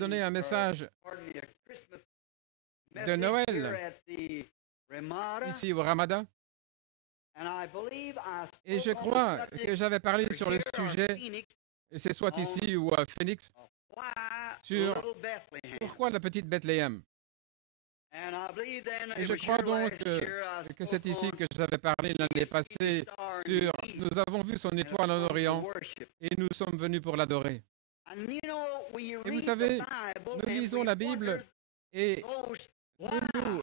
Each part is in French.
donné un message de Noël ici au Ramadan. Et je crois que j'avais parlé sur le sujet, et c'est soit ici ou à Phoenix, sur pourquoi la petite Bethléem. Et je crois donc que c'est ici que j'avais parlé l'année passée sur nous avons vu son étoile en Orient et nous sommes venus pour l'adorer. Et vous savez, nous lisons la Bible et nous nous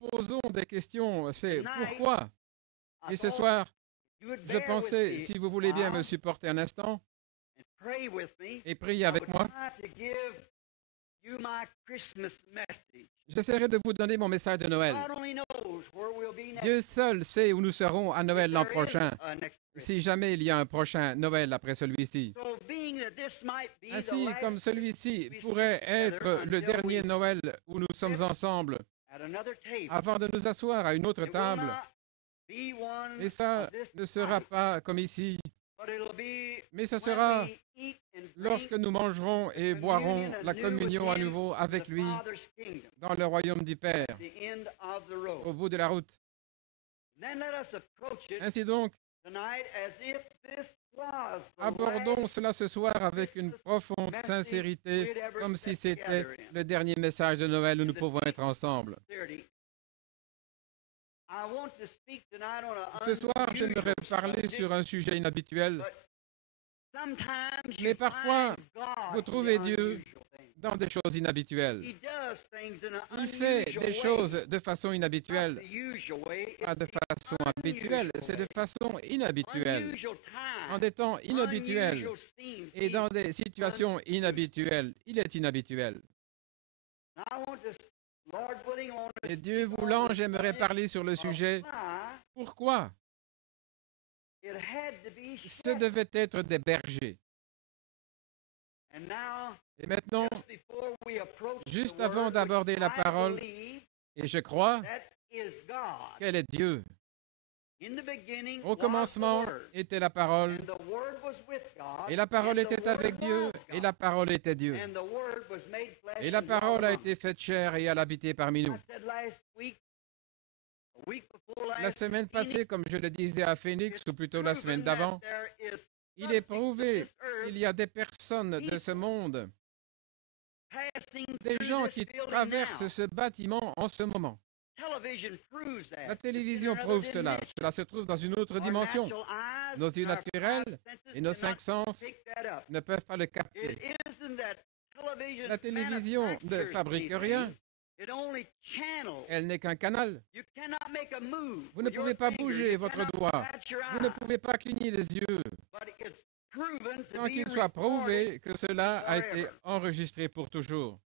posons des questions. C'est pourquoi? Et ce soir, je pensais, si vous voulez bien me supporter un instant et prier avec moi, j'essaierai de vous donner mon message de Noël. Dieu seul sait où nous serons à Noël l'an prochain, si jamais il y a un prochain Noël après celui-ci. Ainsi, comme celui-ci pourrait être le dernier Noël où nous sommes ensemble, avant de nous asseoir à une autre table, et ça ne sera pas comme ici, mais ce sera lorsque nous mangerons et boirons la communion à nouveau avec lui dans le royaume du Père, au bout de la route. Ainsi donc, abordons cela ce soir avec une profonde sincérité, comme si c'était le dernier message de Noël où nous pouvons être ensemble. Ce soir, j'aimerais parler sur un sujet inhabituel, mais parfois, vous trouvez Dieu dans des choses inhabituelles. Il fait des choses de façon inhabituelle, pas de façon habituelle, c'est de façon inhabituelle, en des temps inhabituels et dans des situations inhabituelles. Il est inhabituel. Et Dieu voulant, j'aimerais parler sur le sujet. Pourquoi ce devait être des bergers? Et maintenant, juste avant d'aborder la parole, et je crois qu'elle est Dieu. Au commencement était la parole, et la parole était avec Dieu, et la parole était Dieu. Et la parole a été faite chair et elle a habité parmi nous. La semaine passée, comme je le disais à Phoenix, ou plutôt la semaine d'avant, il est prouvé qu'il y a des personnes de ce monde, des gens qui traversent ce bâtiment en ce moment. La télévision prouve cela. Cela se trouve dans une autre dimension. Nos yeux naturels et nos 5 sens ne peuvent pas le capter. La télévision ne fabrique rien. Elle n'est qu'un canal. Vous ne pouvez pas bouger votre doigt. Vous ne pouvez pas cligner les yeux sans qu'il soit prouvé que cela a été enregistré pour toujours.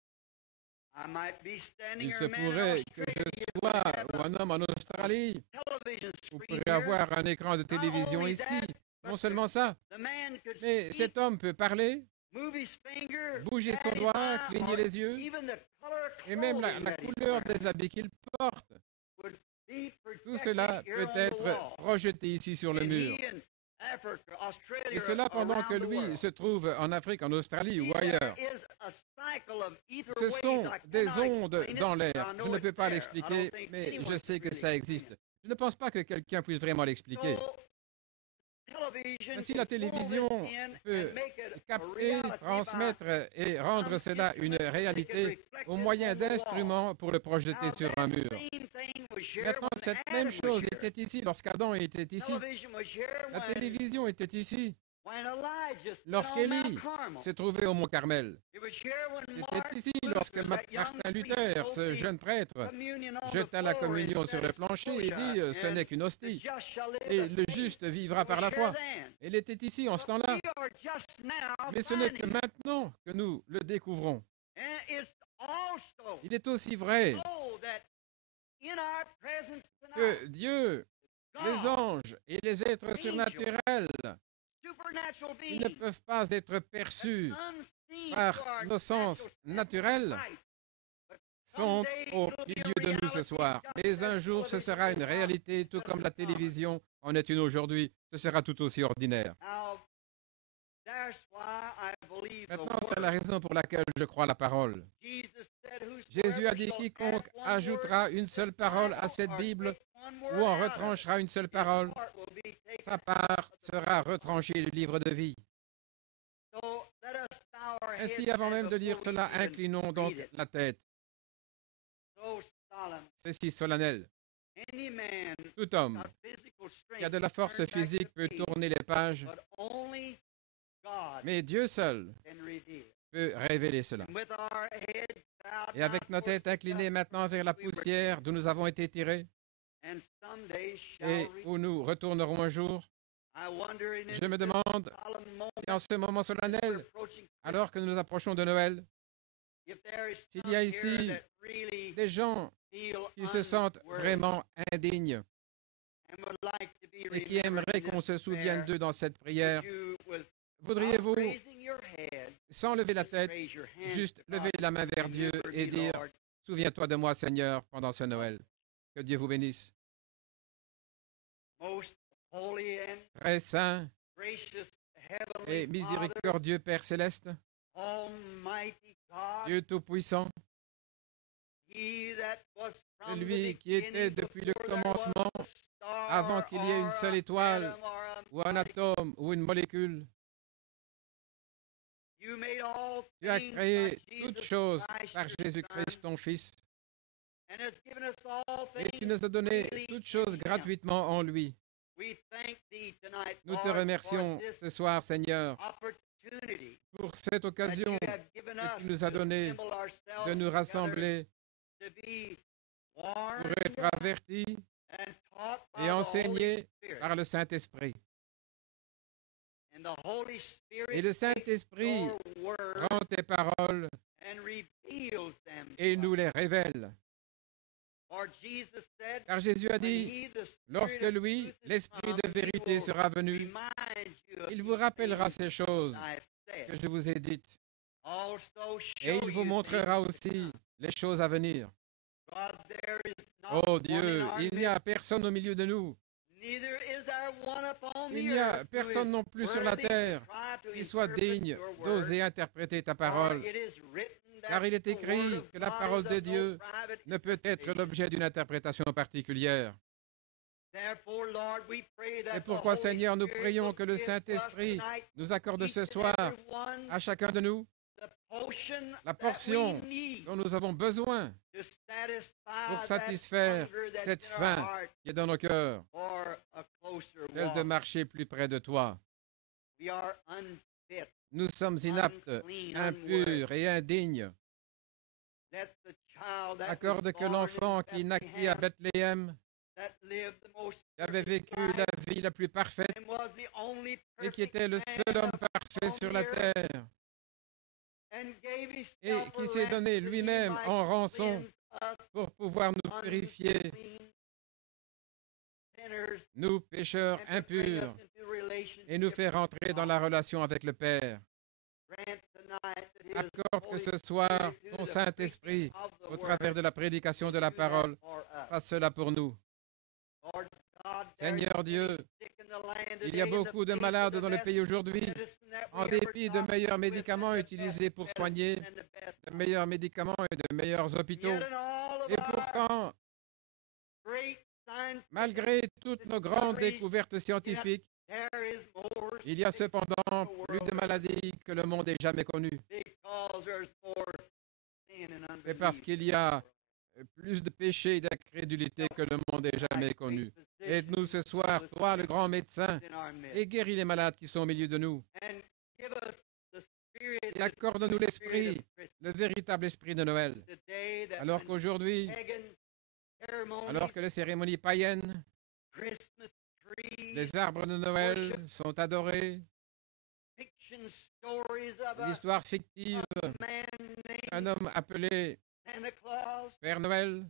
Il se pourrait que je sois ou un homme en Australie. Vous pourrez avoir un écran de télévision ici. Non seulement ça, mais cet homme peut parler, bouger son doigt, cligner les yeux, et même la couleur des habits qu'il porte. Tout cela peut être projeté ici sur le mur. Et cela pendant que lui se trouve en Afrique, en Australie ou ailleurs. Ce sont des ondes dans l'air. Je ne peux pas l'expliquer, mais je sais que ça existe. Je ne pense pas que quelqu'un puisse vraiment l'expliquer. Ainsi, la télévision peut capter, transmettre et rendre cela une réalité au moyen d'instruments pour le projeter sur un mur. Maintenant, cette même chose était ici lorsqu'Adam était ici. La télévision était ici lorsqu'Élie s'est trouvé au mont Carmel. C'était ici lorsque Martin Luther, ce jeune prêtre, jeta la communion sur le plancher et dit « ce n'est qu'une hostie, et le juste vivra par la foi ». Elle était ici en ce temps-là. Mais ce n'est que maintenant que nous le découvrons. Il est aussi vrai que Dieu, les anges et les êtres surnaturels, ils ne peuvent pas être perçus par nos sens naturels, sont au milieu de nous ce soir. Mais un jour, ce sera une réalité, tout comme la télévision en est une aujourd'hui. Ce sera tout aussi ordinaire. Maintenant, c'est la raison pour laquelle je crois la parole. Jésus a dit, quiconque ajoutera une seule parole à cette Bible ou en retranchera une seule parole, sa part sera retranchée du livre de vie. Ainsi, avant même de lire cela, inclinons donc la tête. C'est si solennel. Tout homme qui a de la force physique peut tourner les pages, mais Dieu seul peut révéler cela. Et avec nos têtes inclinées maintenant vers la poussière d'où nous avons été tirés et où nous retournerons un jour, je me demande, et en ce moment solennel, alors que nous nous approchons de Noël, s'il y a ici des gens qui se sentent vraiment indignes et qui aimeraient qu'on se souvienne d'eux dans cette prière, voudriez-vous, sans lever la tête, juste lever la main vers Dieu et dire « Souviens-toi de moi, Seigneur, pendant ce Noël. » Que Dieu vous bénisse. Très saint et miséricordieux Père céleste, Dieu tout-puissant, celui qui était depuis le commencement, avant qu'il y ait une seule étoile, ou un atome, ou une molécule. Tu as créé toutes choses par Jésus-Christ, ton Fils, et tu nous as donné toutes choses gratuitement en lui. Nous te remercions ce soir, Seigneur, pour cette occasion que tu nous as donnée de nous rassembler pour être avertis et enseignés par le Saint-Esprit. Et le Saint-Esprit prend tes paroles et nous les révèle. Car Jésus a dit, lorsque lui, l'Esprit de vérité sera venu, il vous rappellera ces choses que je vous ai dites. Et il vous montrera aussi les choses à venir. Oh Dieu, il n'y a personne au milieu de nous. Il n'y a personne non plus sur la terre qui soit digne d'oser interpréter ta parole. Car il est écrit que la parole de Dieu ne peut être l'objet d'une interprétation particulière. Et pourquoi, Seigneur, nous prions que le Saint-Esprit nous accorde ce soir, à chacun de nous, la portion dont nous avons besoin pour satisfaire cette faim qui est dans nos cœurs, celle de marcher plus près de toi. Nous sommes inaptes, impurs et indignes. Accorde que l'enfant qui naquit à Bethléem, qui avait vécu la vie la plus parfaite et qui était le seul homme parfait sur la terre et qui s'est donné lui-même en rançon pour pouvoir nous purifier, nous pécheurs impurs, et nous faire entrer dans la relation avec le Père. Accorde que ce soir, ton Saint-Esprit, au travers de la prédication de la parole, fasse cela pour nous. Seigneur Dieu, il y a beaucoup de malades dans le pays aujourd'hui, en dépit de meilleurs médicaments utilisés pour soigner, de meilleurs médicaments et de meilleurs hôpitaux. Et pourtant, malgré toutes nos grandes découvertes scientifiques, il y a cependant plus de maladies que le monde ait jamais connues. C'est parce qu'il y a plus de péchés et d'incrédulité que le monde ait jamais connu. Aide-nous ce soir, toi, le grand médecin, et guéris les malades qui sont au milieu de nous. Et accorde-nous l'esprit, le véritable esprit de Noël. Alors qu'aujourd'hui, alors que les cérémonies païennes, les arbres de Noël sont adorés, des histoires fictives, un homme appelé Père Noël,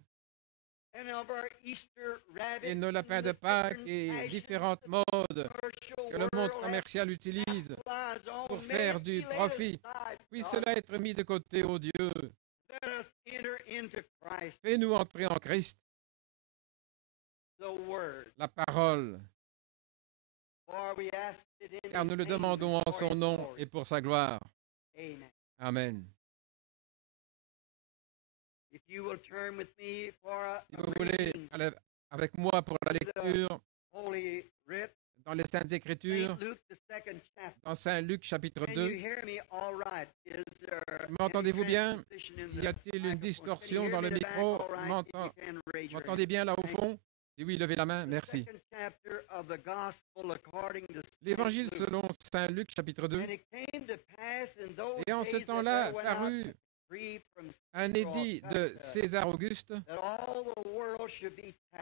et nos lapins de Pâques et différentes modes que le monde commercial utilise pour faire du profit. Puisse cela être mis de côté, ô Dieu. Fais-nous entrer en Christ, la parole, car nous le demandons en son nom et pour sa gloire. Amen. Si vous voulez aller avec moi pour la lecture dans les Saintes Écritures, dans Saint Luc chapitre 2, m'entendez-vous bien? Y a-t-il une distorsion dans le micro? M'entendez bien là au fond? Et oui, levez la main, merci. L'Évangile selon Saint Luc chapitre 2. Et en ce temps-là parut un édit de César Auguste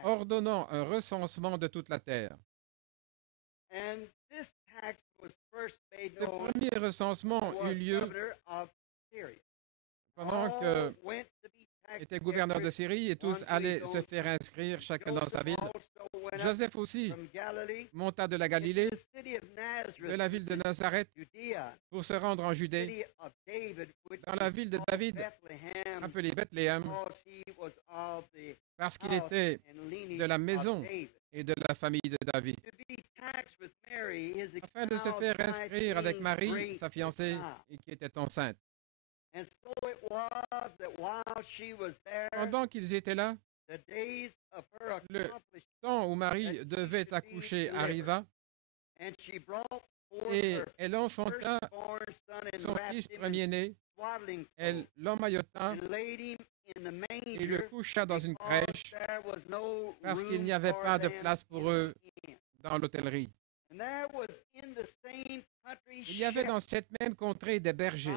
ordonnant un recensement de toute la terre. Ce premier recensement eut lieu pendant que était gouverneur de Syrie et tous allaient se faire inscrire chacun dans sa ville. Joseph aussi monta de la Galilée, de la ville de Nazareth, pour se rendre en Judée, dans la ville de David, appelée Bethléem, parce qu'il était de la maison et de la famille de David, afin de se faire inscrire avec Marie, sa fiancée, et qui était enceinte. Pendant qu'ils étaient là, le temps où Marie devait accoucher arriva, et elle enfanta son fils premier-né. Elle l'emmaillota et le coucha dans une crèche parce qu'il n'y avait pas de place pour eux dans l'hôtellerie. Il y avait dans cette même contrée des bergers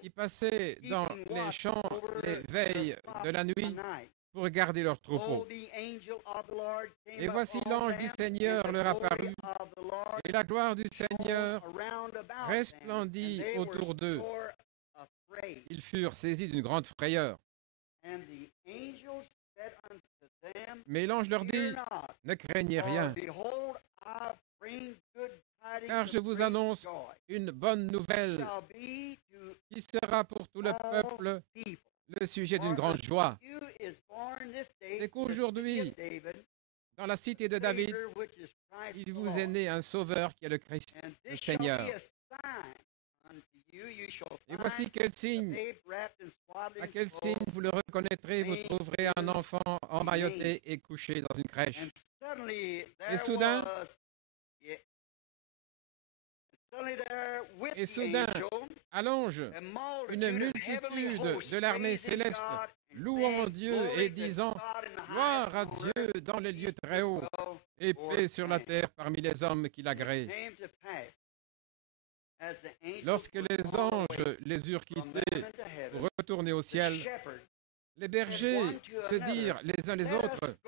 qui passaient dans les champs les veilles de la nuit pour garder leurs troupeaux. Et voici l'ange du Seigneur leur apparut, et la gloire du Seigneur resplendit autour d'eux. Ils furent saisis d'une grande frayeur. Mais l'ange leur dit, ne craignez rien, car je vous annonce une bonne nouvelle qui sera pour tout le peuple le sujet d'une grande joie. C'est qu'aujourd'hui, dans la cité de David, il vous est né un sauveur qui est le Christ, le Seigneur. Et voici quel signe, à quel signe vous le reconnaîtrez, vous trouverez un enfant emmailloté et couché dans une crèche. Et soudain, à l'ange, une multitude de l'armée céleste, louant Dieu et disant « Gloire à Dieu dans les lieux très hauts, et paix sur la terre parmi les hommes qui l'agréent. » Lorsque les anges les eurent quittés pour retourner au ciel, les bergers se dirent les uns les autres «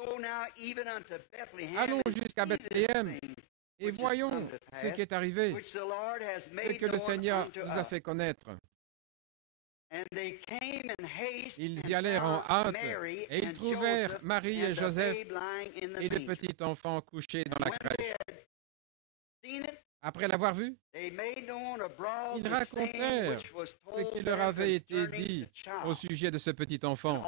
Allons jusqu'à Bethléem et voyons ce qui est arrivé, ce que le Seigneur nous a fait connaître. » Ils y allèrent en hâte et ils trouvèrent Marie et Joseph et le petit enfant couché dans la crèche. Après l'avoir vu, ils racontèrent ce qui leur avait été dit au sujet de ce petit enfant.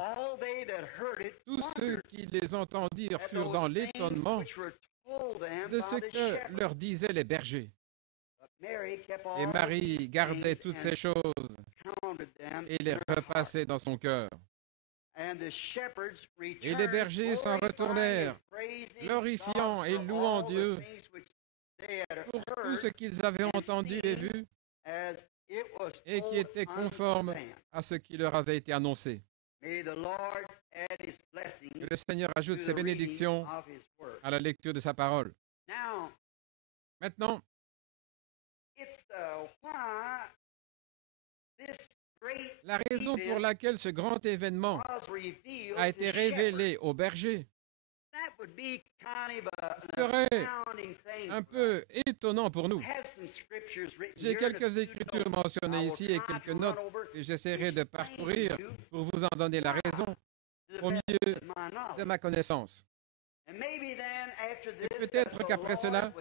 Tous ceux qui les entendirent furent dans l'étonnement de ce que leur disaient les bergers. Et Marie gardait toutes ces choses et les repassait dans son cœur. Et les bergers s'en retournèrent, glorifiant et louant Dieu pour tout ce qu'ils avaient entendu et vu, et qui était conforme à ce qui leur avait été annoncé. Que le Seigneur ajoute ses bénédictions à la lecture de sa parole. Maintenant, la raison pour laquelle ce grand événement a été révélé aux bergers serait un peu étonnant pour nous. J'ai quelques écritures mentionnées ici et quelques notes que j'essaierai de parcourir pour vous en donner la raison au mieux de ma connaissance. Et peut-être qu'après cela,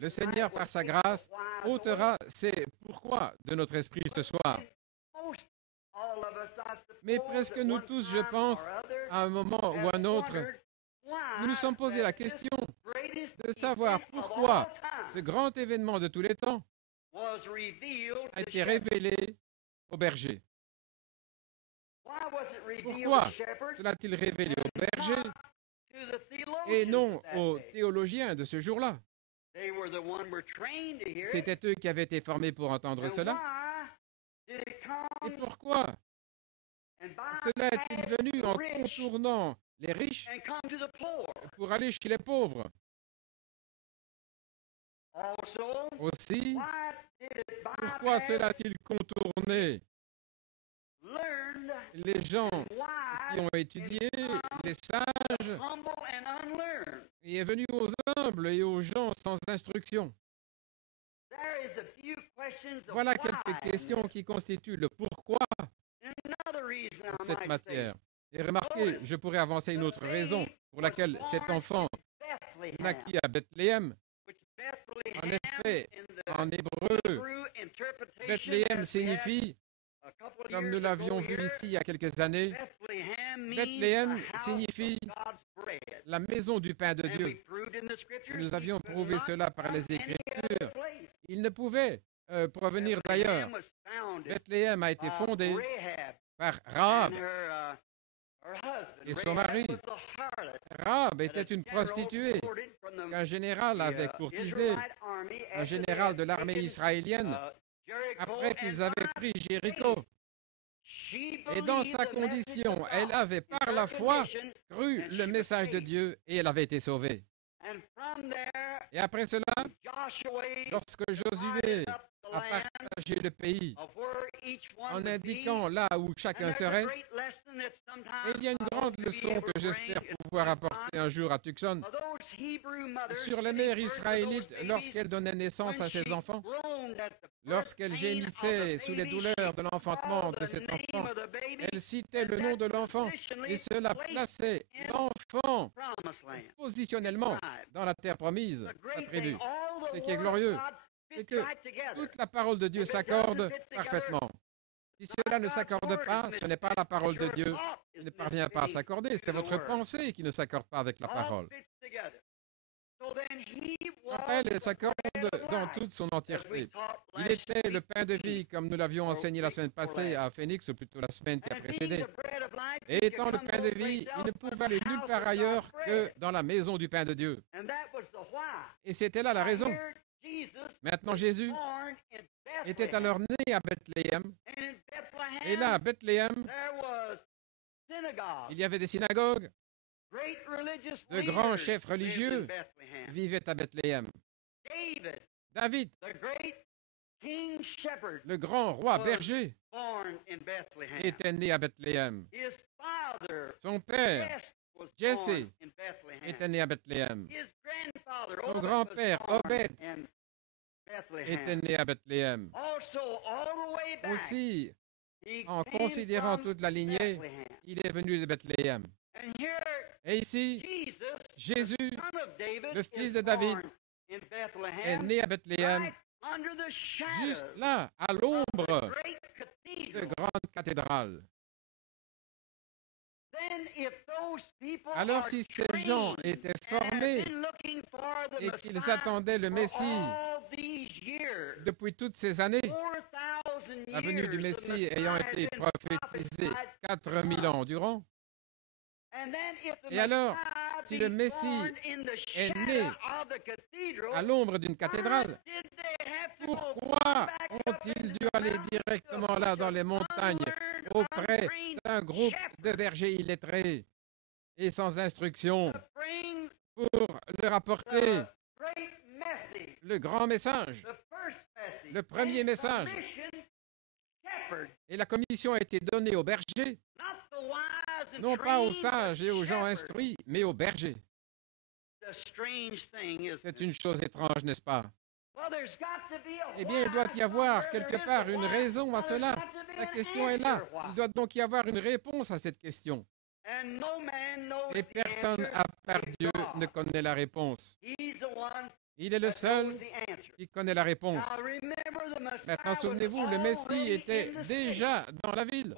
le Seigneur, par sa grâce, ôtera ces pourquoi de notre esprit ce soir. Mais presque nous tous, je pense, à un moment ou à un autre, nous nous sommes posé la question de savoir pourquoi ce grand événement de tous les temps a été révélé aux bergers. Pourquoi cela a-t-il révélé aux bergers et non aux théologiens de ce jour-là? C'était eux qui avaient été formés pour entendre cela. Et pourquoi cela est-il venu en contournant les riches pour aller chez les pauvres? Aussi, pourquoi cela a-t-il contourné les gens qui ont étudié, les sages, et est venu aux humbles et aux gens sans instruction? Voilà quelques questions qui constituent le pourquoi de cette matière. Et remarquez, je pourrais avancer une autre raison pour laquelle cet enfant naquit à Bethléem. En effet, en hébreu, Bethléem signifie, comme nous l'avions vu ici il y a quelques années, Bethléem signifie la maison du pain de Dieu. Nous avions prouvé cela par les Écritures. Il ne pouvait provenir d'ailleurs. Bethléem a été fondée par Rahab et son mari. Rahab était une prostituée qu'un général avait courtisée, un général de l'armée israélienne, après qu'ils avaient pris Jéricho. Et dans sa condition, elle avait par la foi cru le message de Dieu et elle avait été sauvée. Et après cela, lorsque Josué a partagé le pays en indiquant là où chacun serait, et il y a une grande leçon que j'espère pouvoir apporter un jour à Tucson sur les mères israélites lorsqu'elles donnaient naissance à ces enfants, lorsqu'elles gémissaient sous les douleurs de l'enfantement de cet enfant, elles citaient le nom de l'enfant et cela plaçait l'enfant positionnellement dans la terre promise, la tribu. Ce qui est glorieux, c'est que toute la parole de Dieu s'accorde parfaitement. Si cela ne s'accorde pas, ce n'est pas la parole de Dieu qui ne parvient pas à s'accorder, c'est votre pensée qui ne s'accorde pas avec la parole. Quant à elle, elle s'accorde dans toute son entièreté. Il était le pain de vie, comme nous l'avions enseigné la semaine passée à Phoenix, ou plutôt la semaine qui a précédé. Et étant le pain de vie, il ne pouvait aller nulle part ailleurs que dans la maison du pain de Dieu. Et c'était là la raison. Maintenant, Jésus était alors né à Bethléem. Et là, à Bethléem, il y avait des synagogues. De grands chefs religieux vivaient à Bethléem. David, le grand roi berger, était né à Bethléem. Son père, Jesse, était né à Bethléem. Son grand-père, Obed, était né à Bethléem. Aussi, en considérant toute la lignée, il est venu de Bethléem. Et ici, Jésus, le fils de David, est né à Bethléem, juste là, à l'ombre de grande cathédrale. Alors si ces gens étaient formés et qu'ils attendaient le Messie depuis toutes ces années, la venue du Messie ayant été prophétisée 4000 ans durant, et alors, si le Messie est né à l'ombre d'une cathédrale, pourquoi ont-ils dû aller directement là dans les montagnes auprès d'un groupe de bergers illettrés et sans instruction pour leur apporter le grand message, le premier message? Et la commission a été donnée aux bergers, non pas aux sages et aux gens instruits, mais aux bergers. C'est une chose étrange, n'est-ce pas? Eh bien, il doit y avoir quelque part une raison à cela. La question est là. Il doit donc y avoir une réponse à cette question. Et personne à part Dieu ne connaît la réponse. Il est le seul qui connaît la réponse. Maintenant, souvenez-vous, le Messie était déjà dans la ville,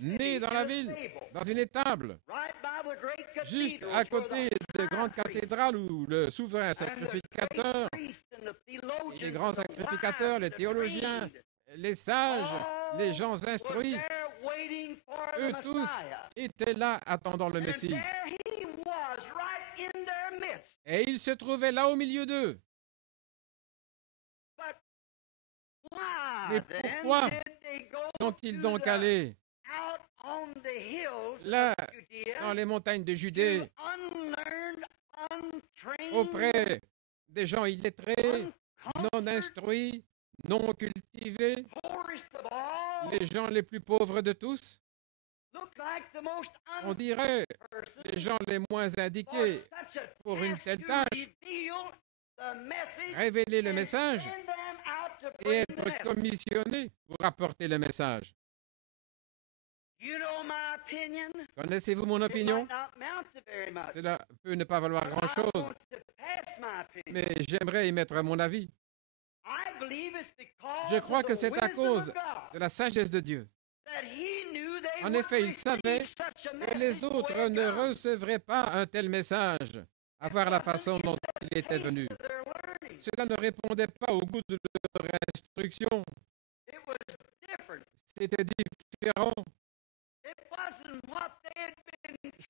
né dans la ville, dans une étable, juste à côté de grandes cathédrales où le souverain sacrificateur Et les grands sacrificateurs, les théologiens, les sages, les gens instruits, eux tous étaient là attendant le Messie. Et il se trouvait là au milieu d'eux. Mais pourquoi sont-ils donc allés là, dans les montagnes de Judée, auprès des gens illettrés, non instruits, non cultivés, les gens les plus pauvres de tous? On dirait les gens les moins indiqués pour une telle tâche, révéler le message et être commissionné pour apporter le message. Connaissez-vous mon opinion? Cela peut ne pas valoir grand-chose, mais j'aimerais y mettre mon avis. Je crois que c'est à cause de la sagesse de Dieu. En effet, il savait que les autres ne recevraient pas un tel message, à voir la façon dont il était venu. Cela ne répondait pas au goût de leur instruction. C'était différent.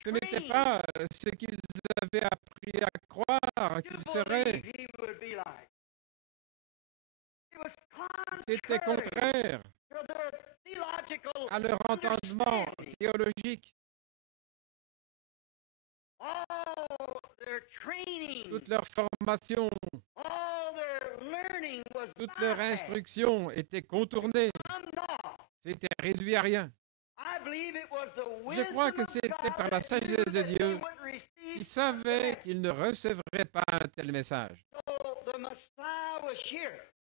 Ce n'était pas ce qu'ils avaient appris à croire qu'il serait. C'était contraire à leur entendement théologique. Toute leur formation, toute leur instruction était contournée. C'était réduit à rien. Je crois que c'était par la sagesse de Dieu qu'ils savaient qu'ils ne recevraient pas un tel message.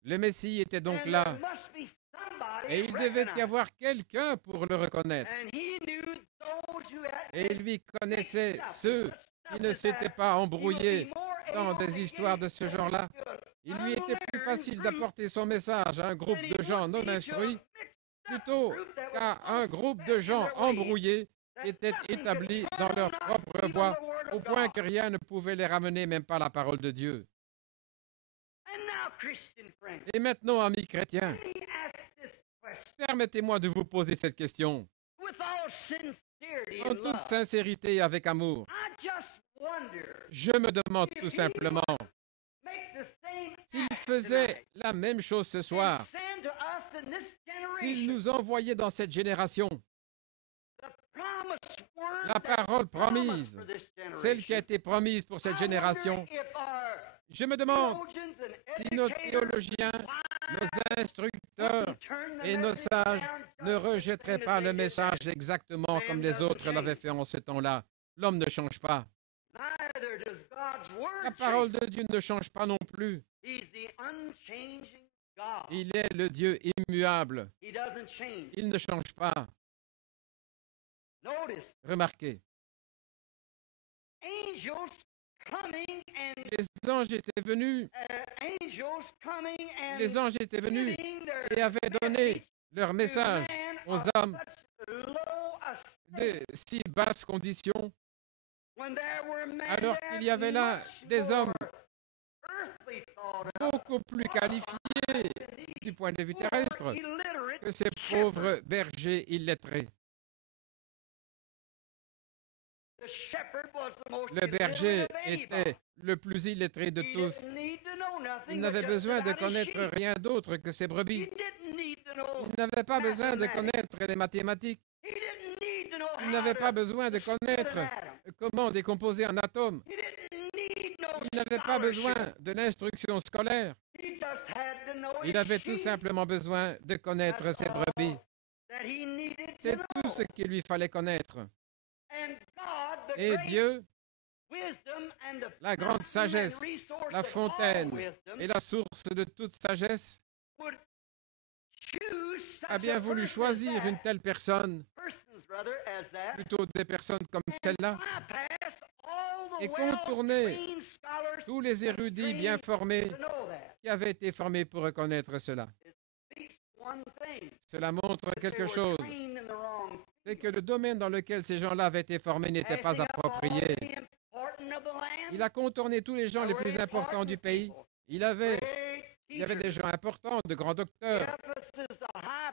Le Messie était donc là, et il devait y avoir quelqu'un pour le reconnaître. Et il lui connaissait ceux qui ne s'étaient pas embrouillés dans des histoires de ce genre-là. Il lui était plus facile d'apporter son message à un groupe de gens non instruits plutôt qu'à un groupe de gens embrouillés qui étaient établis dans leur propre voie, au point que rien ne pouvait les ramener, même pas la parole de Dieu. Et maintenant, amis chrétiens, permettez-moi de vous poser cette question. En toute sincérité et avec amour, je me demande tout simplement s'il faisait la même chose ce soir, s'il nous envoyait dans cette génération la parole promise, celle qui a été promise pour cette génération. Je me demande si nos théologiens, nos instructeurs et nos sages ne rejetteraient pas le message exactement comme les autres l'avaient fait en ce temps-là. L'homme ne change pas. La parole de Dieu ne change pas non plus. Il est le Dieu immuable. Il ne change pas. Remarquez. Les anges étaient venus. Les anges étaient venus et avaient donné leur message aux hommes de si basses conditions, alors qu'il y avait là des hommes beaucoup plus qualifiés du point de vue terrestre que ces pauvres bergers illettrés. Le berger était le plus illettré de tous. Il n'avait besoin de connaître rien d'autre que ses brebis. Il n'avait pas besoin de connaître les mathématiques. Il n'avait pas besoin de connaître comment décomposer un atome. Il n'avait pas besoin de l'instruction scolaire. Il avait tout simplement besoin de connaître ses brebis. C'est tout ce qu'il lui fallait connaître. Et Dieu, la grande sagesse, la fontaine et la source de toute sagesse, a bien voulu choisir une telle personne, plutôt des personnes comme celle-là, et contourner tous les érudits bien formés qui avaient été formés pour reconnaître cela. Cela montre quelque chose, c'est que le domaine dans lequel ces gens-là avaient été formés n'était pas approprié. Il a contourné tous les gens les plus importants du pays. Il avait Il y avait des gens importants, de grands docteurs,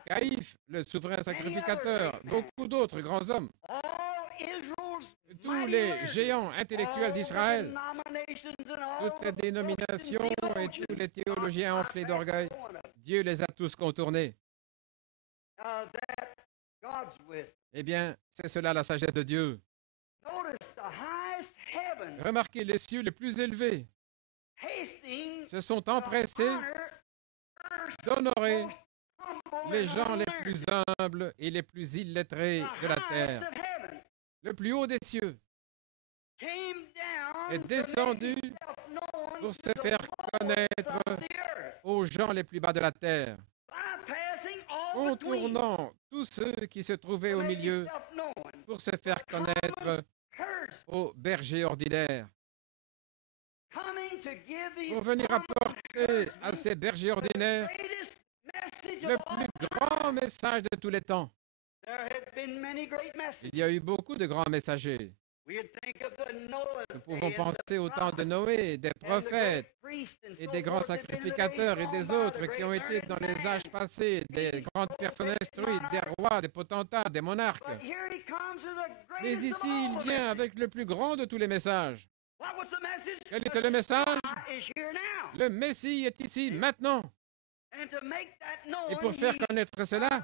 Caïphe, le souverain sacrificateur, beaucoup d'autres grands hommes, tous les géants intellectuels d'Israël, toutes les dénominations et tous les théologiens enflés d'orgueil. Dieu les a tous contournés. Eh bien, c'est cela la sagesse de Dieu. Remarquez, les cieux les plus élevés se sont empressés d'honorer les gens les plus humbles et les plus illettrés de la terre. Le plus haut des cieux est descendu pour se faire connaître aux gens les plus bas de la terre, contournant tous ceux qui se trouvaient au milieu pour se faire connaître aux bergers ordinaires, pour venir apporter à ces bergers ordinaires le plus grand message de tous les temps. Il y a eu beaucoup de grands messagers. Nous pouvons penser au temps de Noé, des prophètes et des grands sacrificateurs et des autres qui ont été dans les âges passés, des grandes personnes instruites, des rois, des potentats, des monarques. Mais ici, il vient avec le plus grand de tous les messages. Quel était le message? Le Messie est ici, maintenant. Et pour faire connaître cela,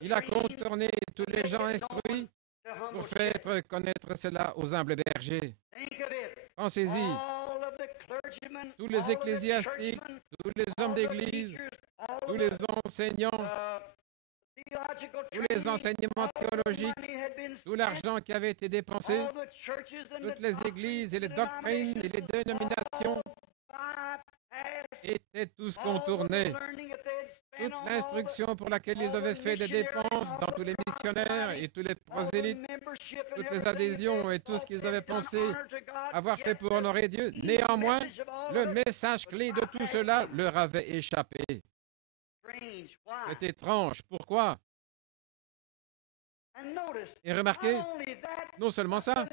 il a contourné tous les gens instruits pour faire connaître cela aux humbles bergers. Pensez-y, tous les ecclésiastiques, tous les hommes d'église, tous les enseignants, tous les enseignements théologiques, tout l'argent qui avait été dépensé, toutes les églises et les doctrines et les dénominations étaient tous contournés. Toute l'instruction pour laquelle ils avaient fait des dépenses dans tous les missionnaires et tous les prosélytes, toutes les adhésions et tout ce qu'ils avaient pensé avoir fait pour honorer Dieu, néanmoins, le message clé de tout cela leur avait échappé. C'est étrange. Pourquoi? Et remarquez, non seulement ça,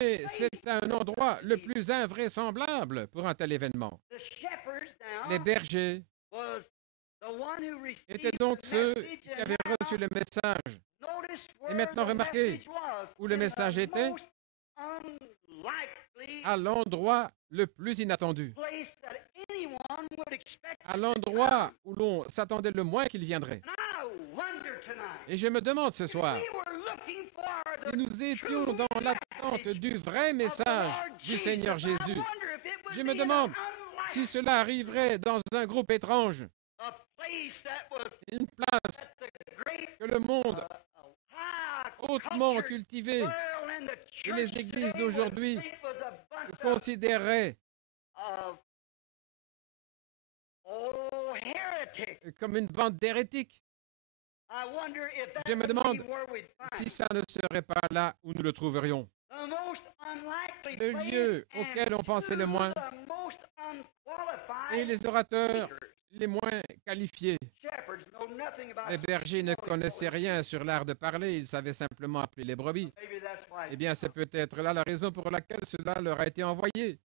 mais c'est un endroit le plus invraisemblable pour un tel événement. Les bergers étaient donc ceux qui avaient reçu le message. Et maintenant, remarquez où le message était, à l'endroit le plus inattendu, à l'endroit où l'on s'attendait le moins qu'il viendrait. Et je me demande ce soir, si nous étions dans l'attente du vrai message du Seigneur Jésus, je me demande si cela arriverait dans un groupe étrange, une place que le monde hautement cultivé et les églises d'aujourd'hui considéreraient comme une bande d'hérétiques. Je me demande si ça ne serait pas là où nous le trouverions. Le lieu auquel on pensait le moins et les orateurs les moins qualifiés. Les bergers ne connaissaient rien sur l'art de parler, ils savaient simplement appeler les brebis. Eh bien, c'est peut-être là la raison pour laquelle cela leur a été envoyé.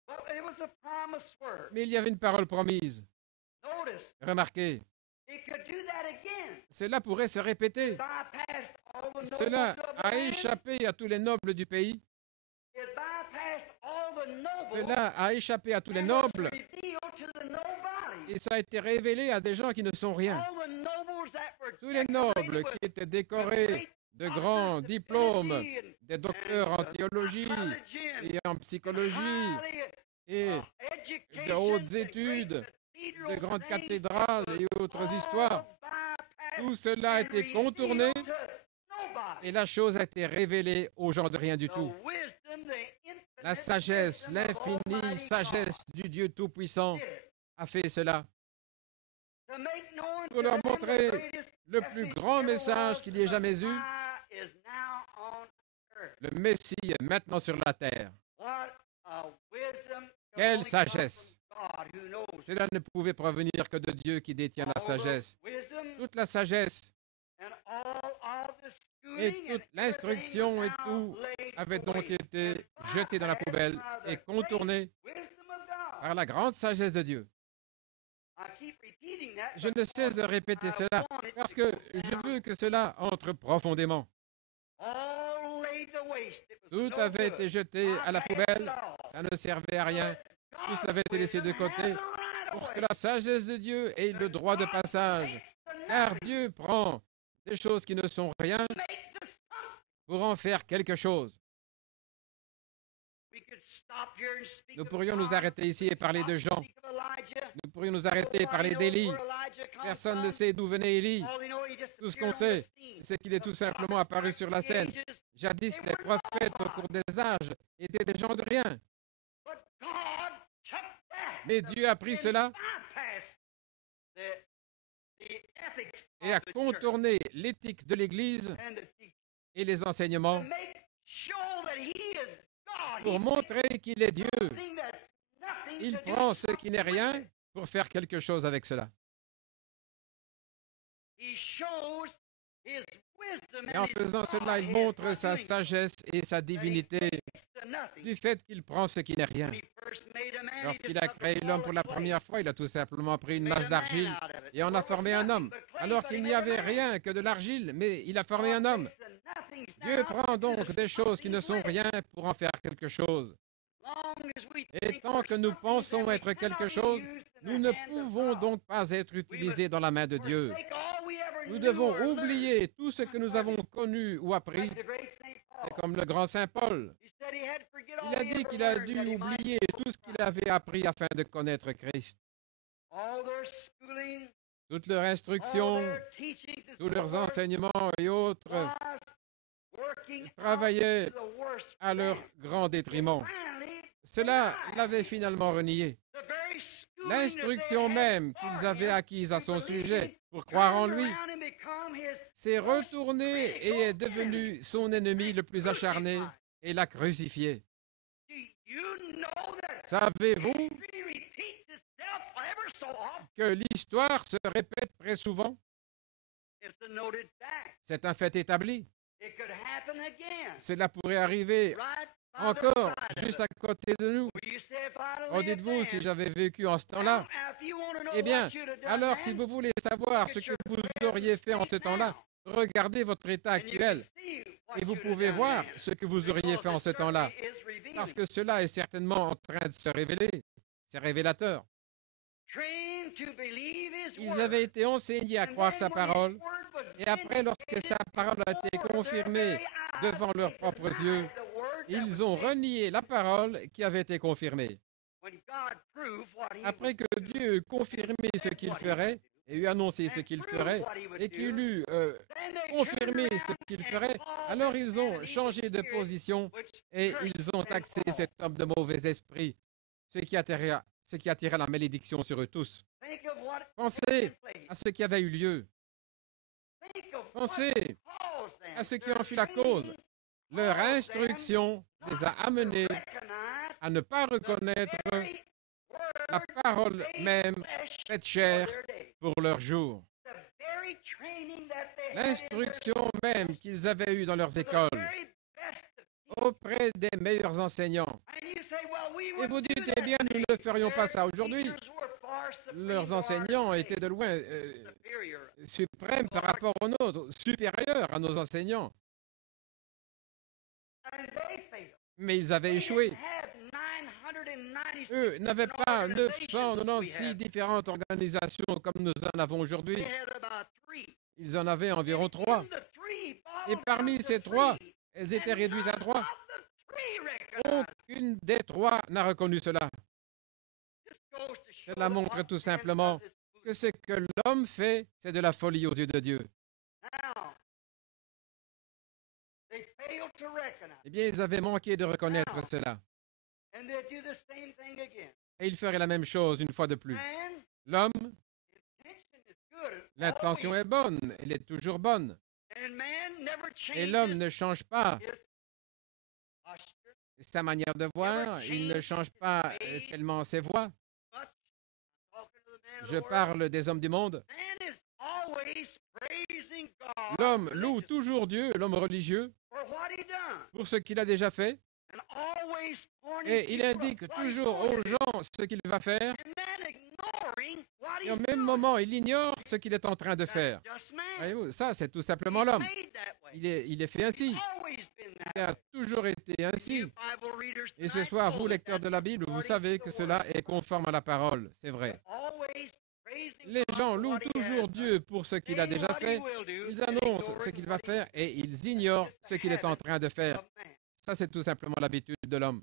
Mais il y avait une parole promise. Remarquez, cela pourrait se répéter. Cela a échappé à tous les nobles du pays. Cela a échappé à tous les nobles. Et ça a été révélé à des gens qui ne sont rien. Tous les nobles qui étaient décorés de grands diplômes, des docteurs en théologie et en psychologie et de hautes études, de grandes cathédrales et autres histoires. Tout cela a été contourné et la chose a été révélée aux gens de rien du tout. La sagesse, l'infinie sagesse du Dieu Tout-Puissant a fait cela pour leur montrer le plus grand message qu'il y ait jamais eu. Le Messie est maintenant sur la terre. Quelle sagesse! Cela ne pouvait provenir que de Dieu qui détient la sagesse. Toute la sagesse et toute l'instruction et tout avait donc été jeté dans la poubelle et contourné par la grande sagesse de Dieu. Je ne cesse de répéter cela parce que je veux que cela entre profondément. Tout avait été jeté à la poubelle, ça ne servait à rien, tout cela avait été laissé de côté pour que la sagesse de Dieu ait le droit de passage. Car Dieu prend des choses qui ne sont rien pour en faire quelque chose. Nous pourrions nous arrêter ici et parler de Jean. Nous pourrions nous arrêter et parler d'Élie. Personne ne sait d'où venait Élie. Tout ce qu'on sait, c'est qu'il est tout simplement apparu sur la scène. Jadis, les prophètes au cours des âges étaient des gens de rien. Mais Dieu a pris cela et a contourné l'éthique de l'Église et les enseignements pour montrer qu'il est Dieu. Il prend ce qui n'est rien pour faire quelque chose avec cela. Et en faisant cela, il montre sa sagesse et sa divinité du fait qu'il prend ce qui n'est rien. Lorsqu'il a créé l'homme pour la première fois, il a tout simplement pris une masse d'argile et en a formé un homme, alors qu'il n'y avait rien que de l'argile, mais il a formé un homme. Dieu prend donc des choses qui ne sont rien pour en faire quelque chose. Et tant que nous pensons être quelque chose, nous ne pouvons donc pas être utilisés dans la main de Dieu. Nous devons oublier tout ce que nous avons connu ou appris. C'est comme le grand Saint Paul. Il a dit qu'il a dû oublier tout ce qu'il avait appris afin de connaître Christ. Toute leur instruction, tous leurs enseignements et autres travaillaient à leur grand détriment. Cela l'avait finalement renié. L'instruction même qu'ils avaient acquise à son sujet pour croire en lui s'est retournée et est devenue son ennemi le plus acharné et l'a crucifié. Savez-vous que l'histoire se répète très souvent? C'est un fait établi. Cela pourrait arriver encore juste à côté de nous. Oh, dites-vous, si j'avais vécu en ce temps-là, eh bien, alors si vous voulez savoir ce que vous auriez fait en ce temps-là, regardez votre état actuel et vous pouvez voir ce que vous auriez fait en ce temps-là, parce que cela est certainement en train de se révéler. C'est révélateur. Ils avaient été enseignés à croire sa parole, et après, lorsque sa parole a été confirmée devant leurs propres yeux, ils ont renié la parole qui avait été confirmée. Après que Dieu eut confirmé ce qu'il ferait, et eut annoncé ce qu'il ferait, et qu'il eut confirmé ce qu'il ferait, alors ils ont changé de position et ils ont taxé cet homme de mauvais esprit, ce qui attira la malédiction sur eux tous. Pensez à ce qui avait eu lieu. Pensez à ce qui en fut la cause. Leur instruction les a amenés à ne pas reconnaître la parole même faite chair pour leur jour. L'instruction même qu'ils avaient eue dans leurs écoles, auprès des meilleurs enseignants. Et vous dites, eh bien, nous ne ferions pas ça aujourd'hui. Leurs enseignants étaient de loin suprêmes par rapport aux nôtres, supérieurs à nos enseignants. Mais ils avaient échoué. Eux n'avaient pas 996 différentes organisations comme nous en avons aujourd'hui. Ils en avaient environ 3. Et parmi ces 3, elles étaient réduites à 3. Aucune des 3 n'a reconnu cela. Cela montre tout simplement que ce que l'homme fait, c'est de la folie aux yeux de Dieu. Eh bien, ils avaient manqué de reconnaître cela. Et ils feraient la même chose une fois de plus. L'homme, l'intention est bonne, elle est toujours bonne. Et l'homme ne change pas sa manière de voir, il ne change pas tellement ses voix. Je parle des hommes du monde. L'homme loue toujours Dieu, l'homme religieux, pour ce qu'il a déjà fait. Et il indique toujours aux gens ce qu'il va faire. Et au même moment, il ignore ce qu'il est en train de faire. Voyez-vous, ça, c'est tout simplement l'homme. Il est fait ainsi. Il a toujours été ainsi. Et ce soir, vous, lecteurs de la Bible, vous savez que cela est conforme à la parole. C'est vrai. Les gens louent toujours Dieu pour ce qu'il a déjà fait. Ils annoncent ce qu'il va faire et ils ignorent ce qu'il est en train de faire. Ça, c'est tout simplement l'habitude de l'homme.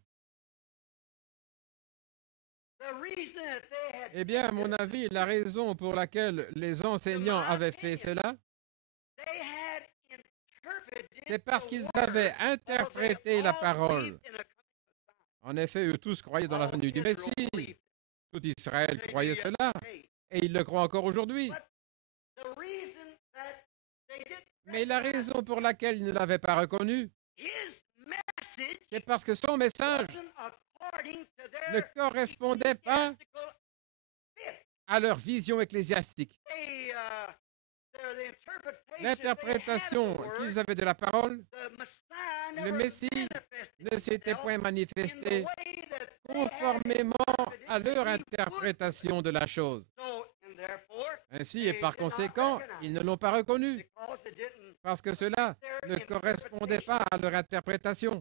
Eh bien, à mon avis, la raison pour laquelle les enseignants avaient fait cela, c'est parce qu'ils avaient interprété la parole. En effet, eux tous croyaient dans la venue du Messie. Tout Israël croyait cela, et ils le croient encore aujourd'hui. Mais la raison pour laquelle ils ne l'avaient pas reconnu, c'est parce que son message ne correspondait pas à leur vision ecclésiastique. L'interprétation qu'ils avaient de la parole, le Messie ne s'était point manifesté conformément à leur interprétation de la chose. Ainsi, et par conséquent, ils ne l'ont pas reconnu, parce que cela ne correspondait pas à leur interprétation.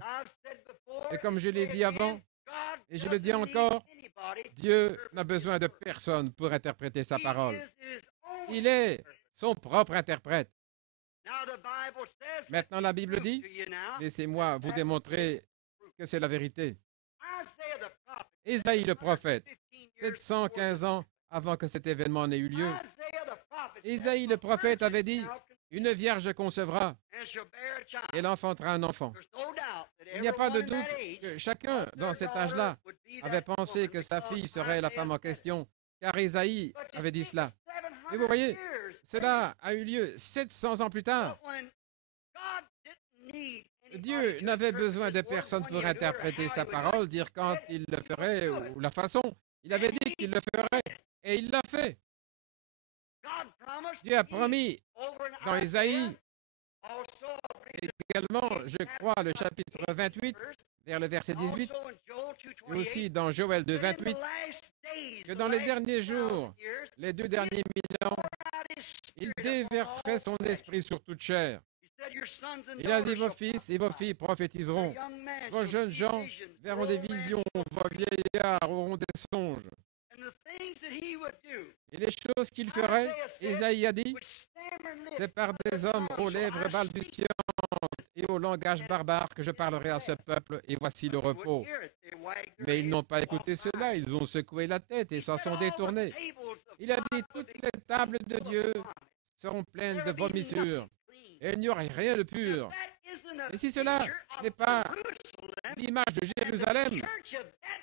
Et comme je l'ai dit avant, et je le dis encore, Dieu n'a besoin de personne pour interpréter sa parole. Il est son propre interprète. Maintenant, la Bible dit, laissez-moi vous démontrer que c'est la vérité. Ésaïe le prophète, 715 ans avant que cet événement n'ait eu lieu, Ésaïe le prophète avait dit, une vierge concevra et elle enfantera un enfant. Il n'y a pas de doute que chacun dans cet âge-là avait pensé que sa fille serait la femme en question, car Ésaïe avait dit cela. Et vous voyez, cela a eu lieu 700 ans plus tard. Dieu n'avait besoin de personne pour interpréter sa parole, dire quand il le ferait ou la façon. Il avait dit qu'il le ferait et il l'a fait. Dieu a promis dans Ésaïe, également, je crois, le chapitre 28, vers le verset 18, et aussi dans Joël 2, 28, que dans les derniers jours, les 2 derniers 1000 ans, il déverserait son esprit sur toute chair. Il a dit, vos fils et vos filles prophétiseront, vos jeunes gens verront des visions, vos vieillards auront des songes. Et les choses qu'il ferait, Ésaïe a dit, c'est par des hommes aux lèvres balbutiantes et au langage barbare que je parlerai à ce peuple, et voici le repos. Mais ils n'ont pas écouté cela, ils ont secoué la tête et s'en sont détournés. Il a dit, toutes les tables de Dieu seront pleines de vomissures, et il n'y aura rien de pur. Et si cela n'est pas l'image de Jérusalem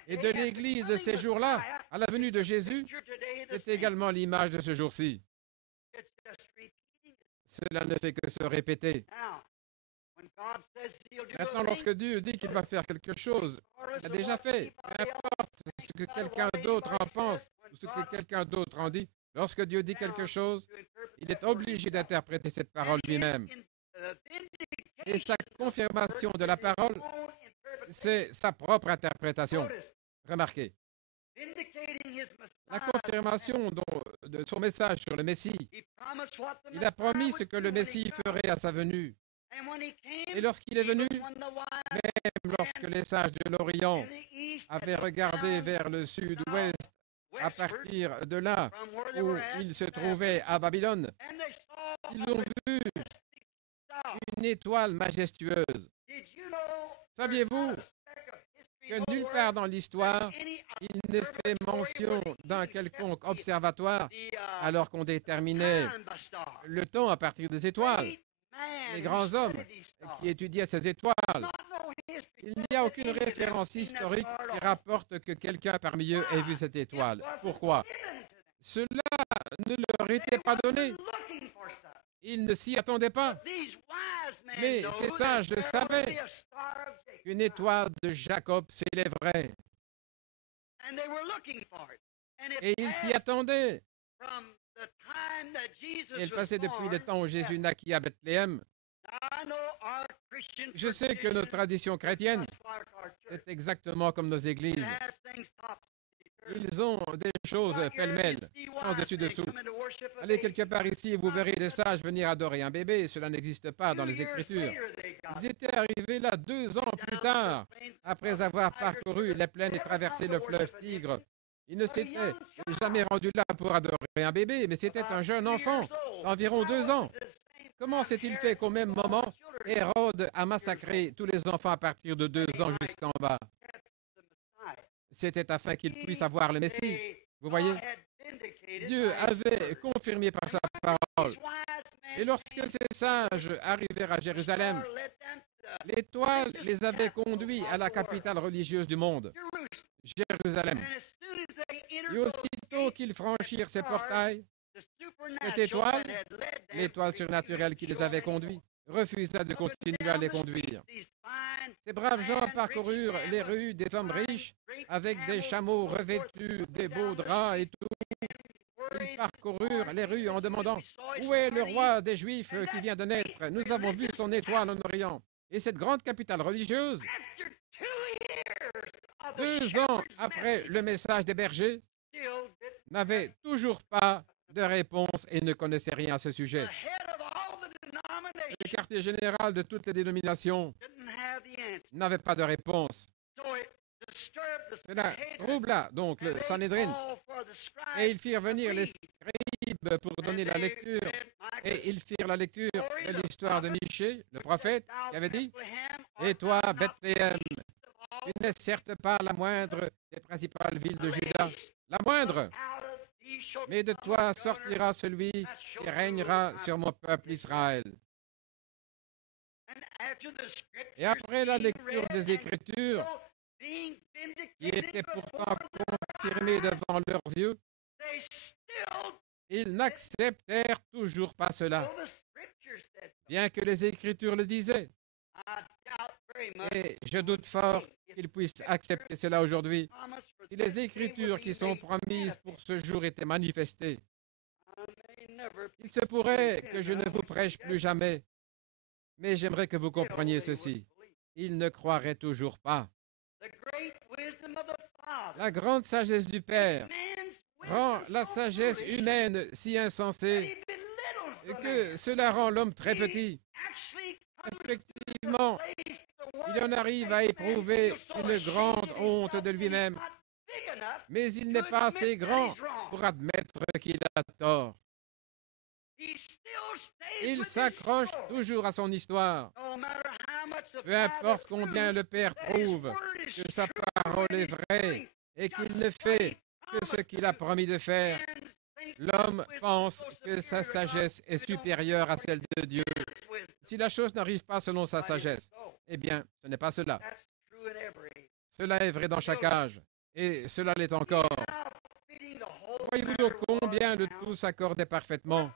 et de l'Église de ces jours-là, à la venue de Jésus, c'est également l'image de ce jour-ci. Cela ne fait que se répéter. Maintenant, lorsque Dieu dit qu'il va faire quelque chose, il a déjà fait. Peu importe ce que quelqu'un d'autre en pense ou ce que quelqu'un d'autre en dit, lorsque Dieu dit quelque chose, il est obligé d'interpréter cette parole lui-même. Et sa confirmation de la parole, c'est sa propre interprétation. Remarquez. La confirmation de son message sur le Messie. Il a promis ce que le Messie ferait à sa venue. Et lorsqu'il est venu, même lorsque les sages de l'Orient avaient regardé vers le sud-ouest, à partir de là où ils se trouvaient à Babylone, ils ont vu une étoile majestueuse. Saviez-vous que nulle part dans l'histoire, il n'est fait mention d'un quelconque observatoire alors qu'on déterminait le temps à partir des étoiles? Les grands hommes qui étudiaient ces étoiles, il n'y a aucune référence historique qui rapporte que quelqu'un parmi eux ait vu cette étoile. Pourquoi? Cela ne leur était pas donné. Ils ne s'y attendaient pas. Mais ces sages savaient qu'une étoile de Jacob s'élèverait. Et ils s'y attendaient. Et elle passait depuis le temps où Jésus naquit à Bethléem. Je sais que notre tradition chrétienne est exactement comme nos églises. Ils ont des choses pêle-mêle, sans dessus-dessous. Allez quelque part ici et vous verrez des sages venir adorer un bébé. Cela n'existe pas dans les Écritures. Ils étaient arrivés là 2 ans plus tard, après avoir parcouru les plaines et traversé le fleuve Tigre. Ils ne s'étaient jamais rendus là pour adorer un bébé, mais c'était un jeune enfant d'environ 2 ans. Comment s'est-il fait qu'au même moment, Hérode a massacré tous les enfants à partir de 2 ans jusqu'en bas? C'était afin qu'il puisse avoir le Messie. Vous voyez, Dieu avait confirmé par sa parole. Et lorsque ces sages arrivèrent à Jérusalem, l'étoile les avait conduits à la capitale religieuse du monde, Jérusalem. Et aussitôt qu'ils franchirent ces portails, cette étoile, l'étoile surnaturelle qui les avait conduits, refusa de continuer à les conduire. Ces braves gens parcoururent les rues des hommes riches avec des chameaux revêtus des beaux draps et tout. Ils parcoururent les rues en demandant « Où est le roi des Juifs qui vient de naître? Nous avons vu son étoile en Orient. » Et cette grande capitale religieuse, 2 ans après le message des bergers, n'avait toujours pas de réponse et ne connaissait rien à ce sujet. Le quartier général de toutes les dénominations n'avait pas de réponse. Cela troubla donc le Sanhédrin et ils firent venir les scribes pour donner la lecture et ils firent la lecture de l'histoire de Michée, le prophète, qui avait dit « Et toi, Bethléem, tu n'es certes pas la moindre des principales villes de Juda, la moindre, mais de toi sortira celui qui régnera sur mon peuple Israël. » Et après la lecture des Écritures, qui étaient pourtant confirmées devant leurs yeux, ils n'acceptèrent toujours pas cela, bien que les Écritures le disaient. Et je doute fort qu'ils puissent accepter cela aujourd'hui, si les Écritures qui sont promises pour ce jour étaient manifestées. Il se pourrait que je ne vous prêche plus jamais, mais j'aimerais que vous compreniez ceci. Ils ne croiraient toujours pas. La grande sagesse du Père rend la sagesse humaine si insensée que cela rend l'homme très petit. Effectivement, il en arrive à éprouver une grande honte de lui-même, mais il n'est pas assez grand pour admettre qu'il a tort. Il s'accroche toujours à son histoire. Peu importe combien le Père prouve que sa parole est vraie et qu'il ne fait que ce qu'il a promis de faire, l'homme pense que sa sagesse est supérieure à celle de Dieu. Si la chose n'arrive pas selon sa sagesse, eh bien, ce n'est pas cela. Cela est vrai dans chaque âge, et cela l'est encore. Voyez-vous donc combien le tout s'accordait parfaitement.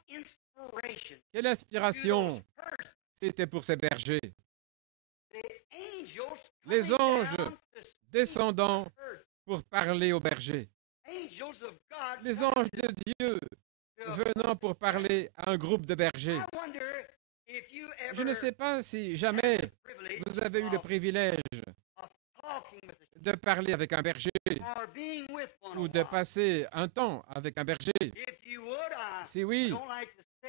Quelle inspiration c'était pour ces bergers. Les anges descendant pour parler aux bergers. Les anges de Dieu venant pour parler à un groupe de bergers. Je ne sais pas si jamais vous avez eu le privilège de parler avec un berger ou de passer un temps avec un berger. Si oui,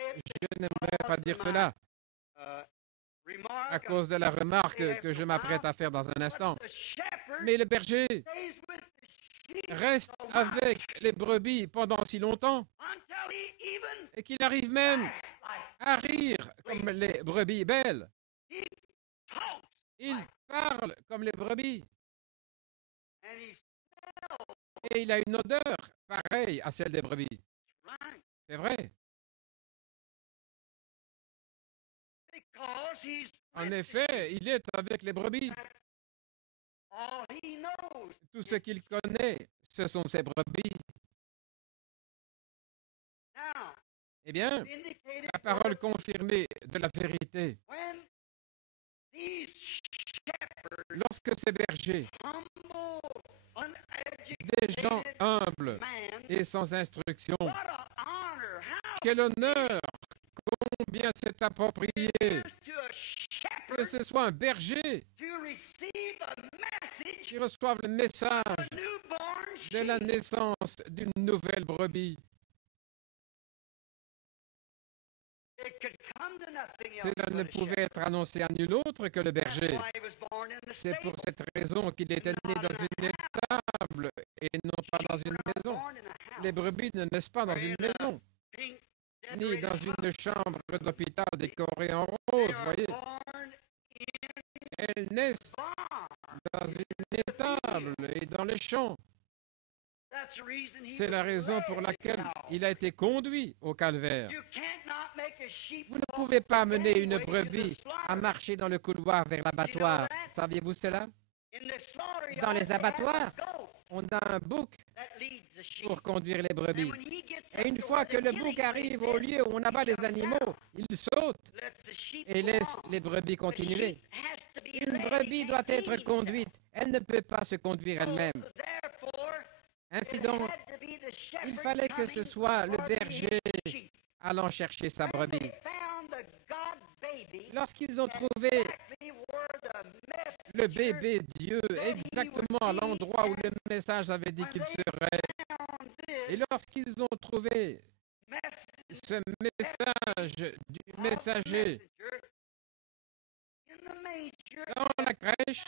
je n'aimerais pas dire cela à cause de la remarque que je m'apprête à faire dans un instant. Mais le berger reste avec les brebis pendant si longtemps et qu'il arrive même à rire comme les brebis belles. Il parle comme les brebis. Et il a une odeur pareille à celle des brebis. C'est vrai. En effet, il est avec les brebis. Tout ce qu'il connaît, ce sont ses brebis. Eh bien, la parole confirmée de la vérité. Lorsque ces bergers, des gens humbles et sans instruction, quel honneur, combien c'est approprié que ce soit un berger qui reçoive le message de la naissance d'une nouvelle brebis. Cela ne pouvait être annoncé à nul autre que le berger. C'est pour cette raison qu'il était né dans une étable et non pas dans une maison. Les brebis ne naissent pas dans une maison, ni dans une chambre d'hôpital décorée en rose, voyez. Elles naissent dans une étable et dans les champs. C'est la raison pour laquelle il a été conduit au calvaire. Vous ne pouvez pas mener une brebis à marcher dans le couloir vers l'abattoir. Saviez-vous cela? Dans les abattoirs, on a un bouc pour conduire les brebis. Et une fois que le bouc arrive au lieu où on abat les animaux, il saute et laisse les brebis continuer. Une brebis doit être conduite. Elle ne peut pas se conduire elle-même. Ainsi donc, il fallait que ce soit le berger allant chercher sa brebis. Lorsqu'ils ont trouvé le bébé Dieu exactement à l'endroit où le message avait dit qu'il serait, et lorsqu'ils ont trouvé ce message du messager dans la crèche,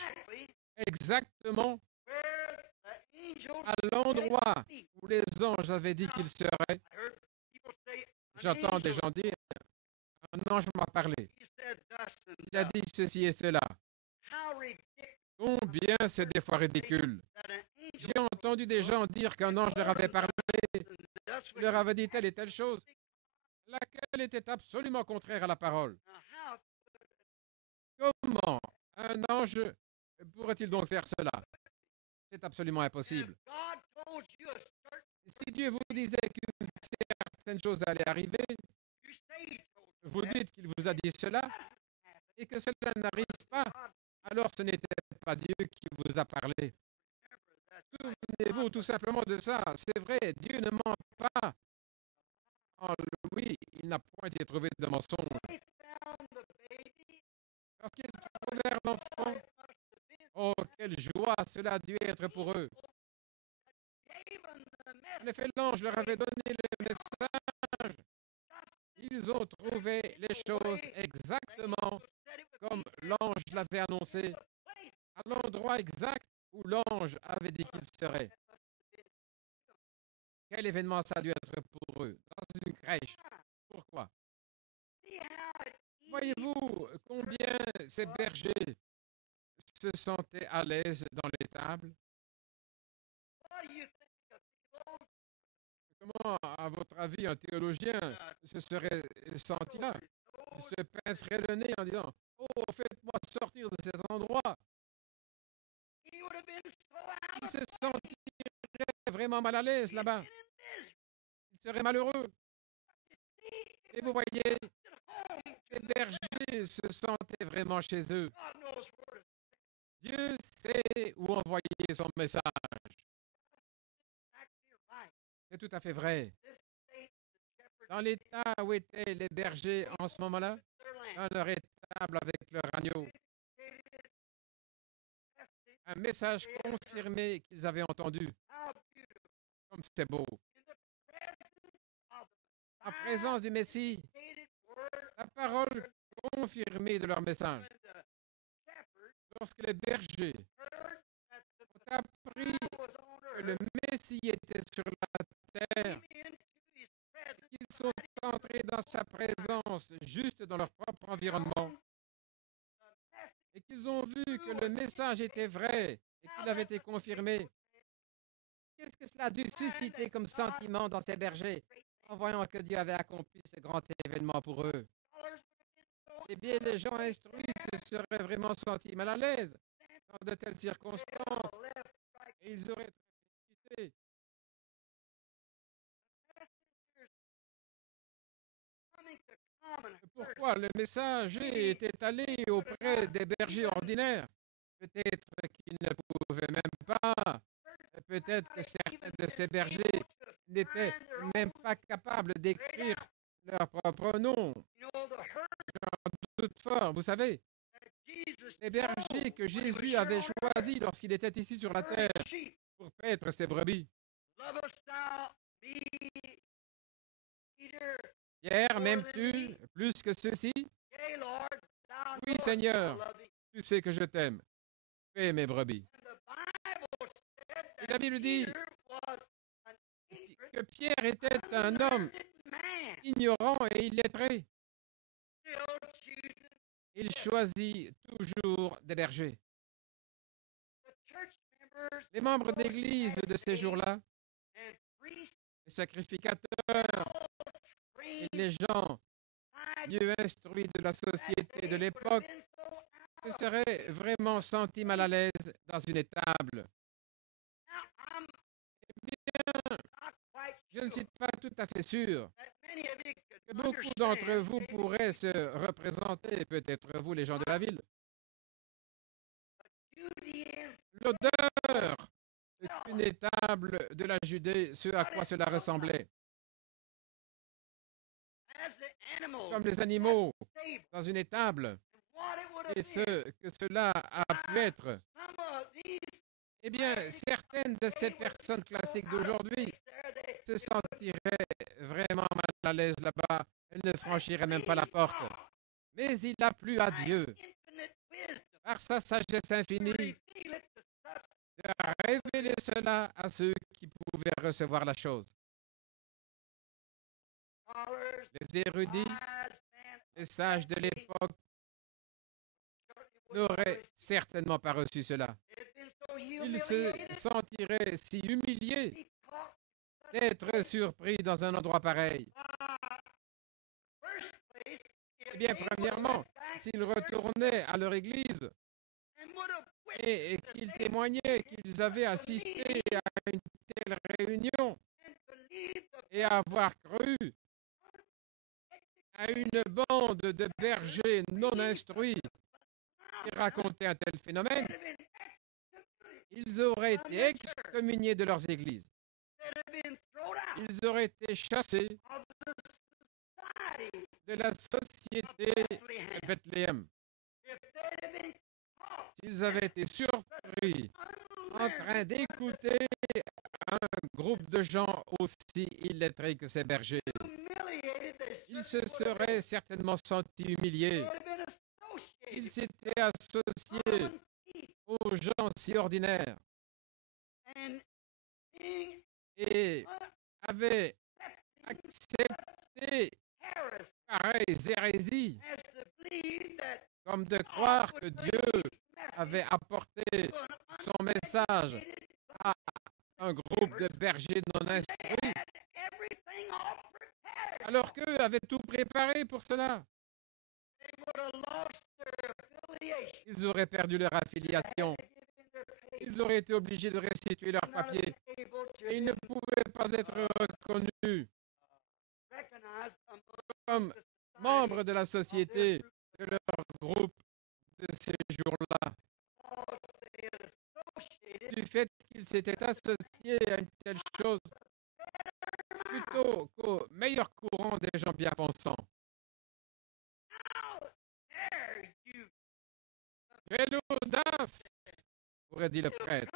exactement à l'endroit où les anges avaient dit qu'il serait, j'entends des gens dire, un ange m'a parlé. Il a dit ceci et cela. Combien c'est des fois ridicule. J'ai entendu des gens dire qu'un ange leur avait parlé, leur avait dit telle et telle chose, laquelle était absolument contraire à la parole. Comment un ange pourrait-il donc faire cela? C'est absolument impossible. Si Dieu vous disait qu'une certaine chose allait arriver, vous dites qu'il vous a dit cela et que cela n'arrive pas, alors ce n'était pas Dieu qui vous a parlé. Souvenez-vous tout simplement de ça. C'est vrai, Dieu ne ment pas. En lui, il n'a point été trouvé de mensonge. Lorsqu'ils trouvèrent l'enfant, oh, quelle joie cela a dû être pour eux. En effet, l'ange leur avait donné le message. Ils ont trouvé les choses exactement comme l'ange l'avait annoncé, à l'endroit exact où l'ange avait dit qu'il serait. Quel événement ça a dû être pour eux? Dans une crèche. Pourquoi? Voyez-vous combien ces bergers se sentaient à l'aise dans l'étable? Comment, à votre avis, un théologien se serait senti là? Il se pincerait le nez en disant « Oh, faites-moi sortir de cet endroit !» Il se sentirait vraiment mal à l'aise là-bas. Il serait malheureux. Et vous voyez, les bergers se sentaient vraiment chez eux. Dieu sait où envoyer son message. C'est tout à fait vrai. Dans l'état où étaient les bergers en ce moment-là, dans leur étable avec leur agneau, un message confirmé qu'ils avaient entendu. Comme c'est beau. En présence du Messie, la parole confirmée de leur message. Lorsque les bergers ont appris que le Messie était sur la terre, qu'ils sont entrés dans sa présence, juste dans leur propre environnement, et qu'ils ont vu que le message était vrai et qu'il avait été confirmé. Qu'est-ce que cela a dû susciter comme sentiment dans ces bergers en voyant que Dieu avait accompli ce grand événement pour eux? Eh bien, les gens instruits se seraient vraiment sentis mal à l'aise dans de telles circonstances et ils auraient discuté. Pourquoi le messager était allé auprès des bergers ordinaires? Peut-être qu'ils ne pouvaient même pas. Peut-être que certains de ces bergers n'étaient même pas capables d'écrire leur propre nom. J'en doute fort, vous savez. Les bergers que Jésus avait choisis lorsqu'il était ici sur la terre pour paître ses brebis. Pierre, m'aimes-tu plus que ceux-ci? Oui, Seigneur, tu sais que je t'aime. Fais mes brebis. Et la Bible dit que Pierre était un homme ignorant et illettré. Il choisit toujours des bergers. Les membres d'église de ces jours-là, les sacrificateurs et les gens mieux instruits de la société de l'époque se seraient vraiment sentis mal à l'aise dans une étable. Eh bien, je ne suis pas tout à fait sûr que beaucoup d'entre vous pourraient se représenter, peut-être vous les gens de la ville. L'odeur d'une étable de la Judée, ce à quoi cela ressemblait. Comme les animaux dans une étable. Et ce que cela a pu être. Eh bien, certaines de ces personnes classiques d'aujourd'hui se sentiraient vraiment mal à l'aise là-bas. Elles ne franchiraient même pas la porte. Mais il a plu à Dieu, par sa sagesse infinie, de révéler cela à ceux qui pouvaient recevoir la chose. Les érudits, les sages de l'époque n'auraient certainement pas reçu cela. Ils se sentiraient si humiliés d'être surpris dans un endroit pareil. Eh bien, premièrement, s'ils retournaient à leur église et qu'ils témoignaient qu'ils avaient assisté à une telle réunion et avoir cru à une bande de bergers non instruits qui racontaient un tel phénomène, ils auraient été excommuniés de leurs églises. Ils auraient été chassés de la société de Bethléem. S'ils avaient été surpris en train d'écouter un groupe de gens aussi illettrés que ces bergers, ils se seraient certainement sentis humiliés. Ils s'étaient associés aux gens si ordinaires et avaient accepté pareilles hérésies, comme de croire que Dieu avait apporté son message à un groupe de bergers non instruits, alors qu'eux avaient tout préparé pour cela. Ils auraient perdu leur affiliation. Ils auraient été obligés de restituer leurs papiers. Et ils ne pouvaient pas être reconnus comme membres de la société de leur groupe de ces jours-là, du fait qu'ils s'étaient associés à une telle chose plutôt qu'au meilleur courant des gens bien pensants. Quelle audace, aurait dit le prêtre.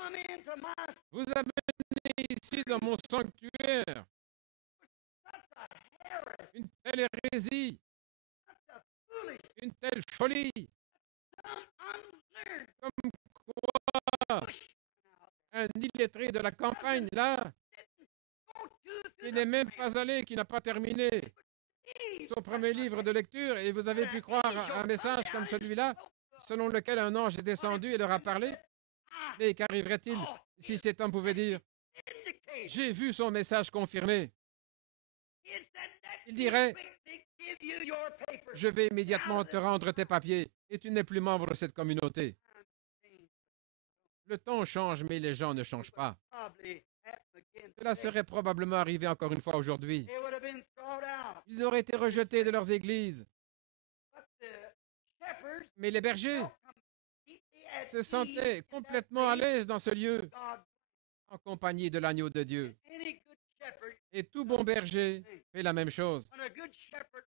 Vous amenez ici dans mon sanctuaire une telle hérésie, une telle folie, comme quoi un illettré de la campagne, là, qui n'est même pas allé, qui n'a pas terminé son premier livre de lecture, et vous avez pu croire à un message comme celui-là, selon lequel un ange est descendu et leur a parlé. Mais qu'arriverait-il si cet homme pouvait dire « J'ai vu son message confirmé ». Il dirait « Je vais immédiatement te rendre tes papiers et tu n'es plus membre de cette communauté ». Le temps change, mais les gens ne changent pas. Cela serait probablement arrivé encore une fois aujourd'hui. Ils auraient été rejetés de leurs églises. Mais les bergers se sentaient complètement à l'aise dans ce lieu, en compagnie de l'agneau de Dieu. Et tout bon berger fait la même chose.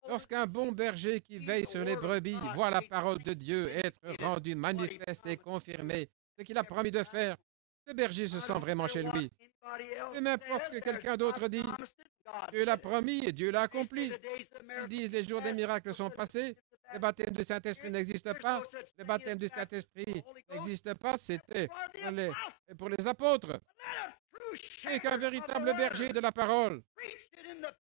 Lorsqu'un bon berger qui veille sur les brebis voit la parole de Dieu être rendue manifeste et confirmée, ce qu'il a promis de faire, Le berger se sent vraiment chez lui. Et n'importe ce que quelqu'un d'autre dit, Dieu l'a promis et Dieu l'a accompli. Ils disent les jours des miracles sont passés, le baptême du Saint-Esprit n'existe pas, le baptême du Saint-Esprit n'existe pas, c'était pour les apôtres. Et qu'un véritable berger de la parole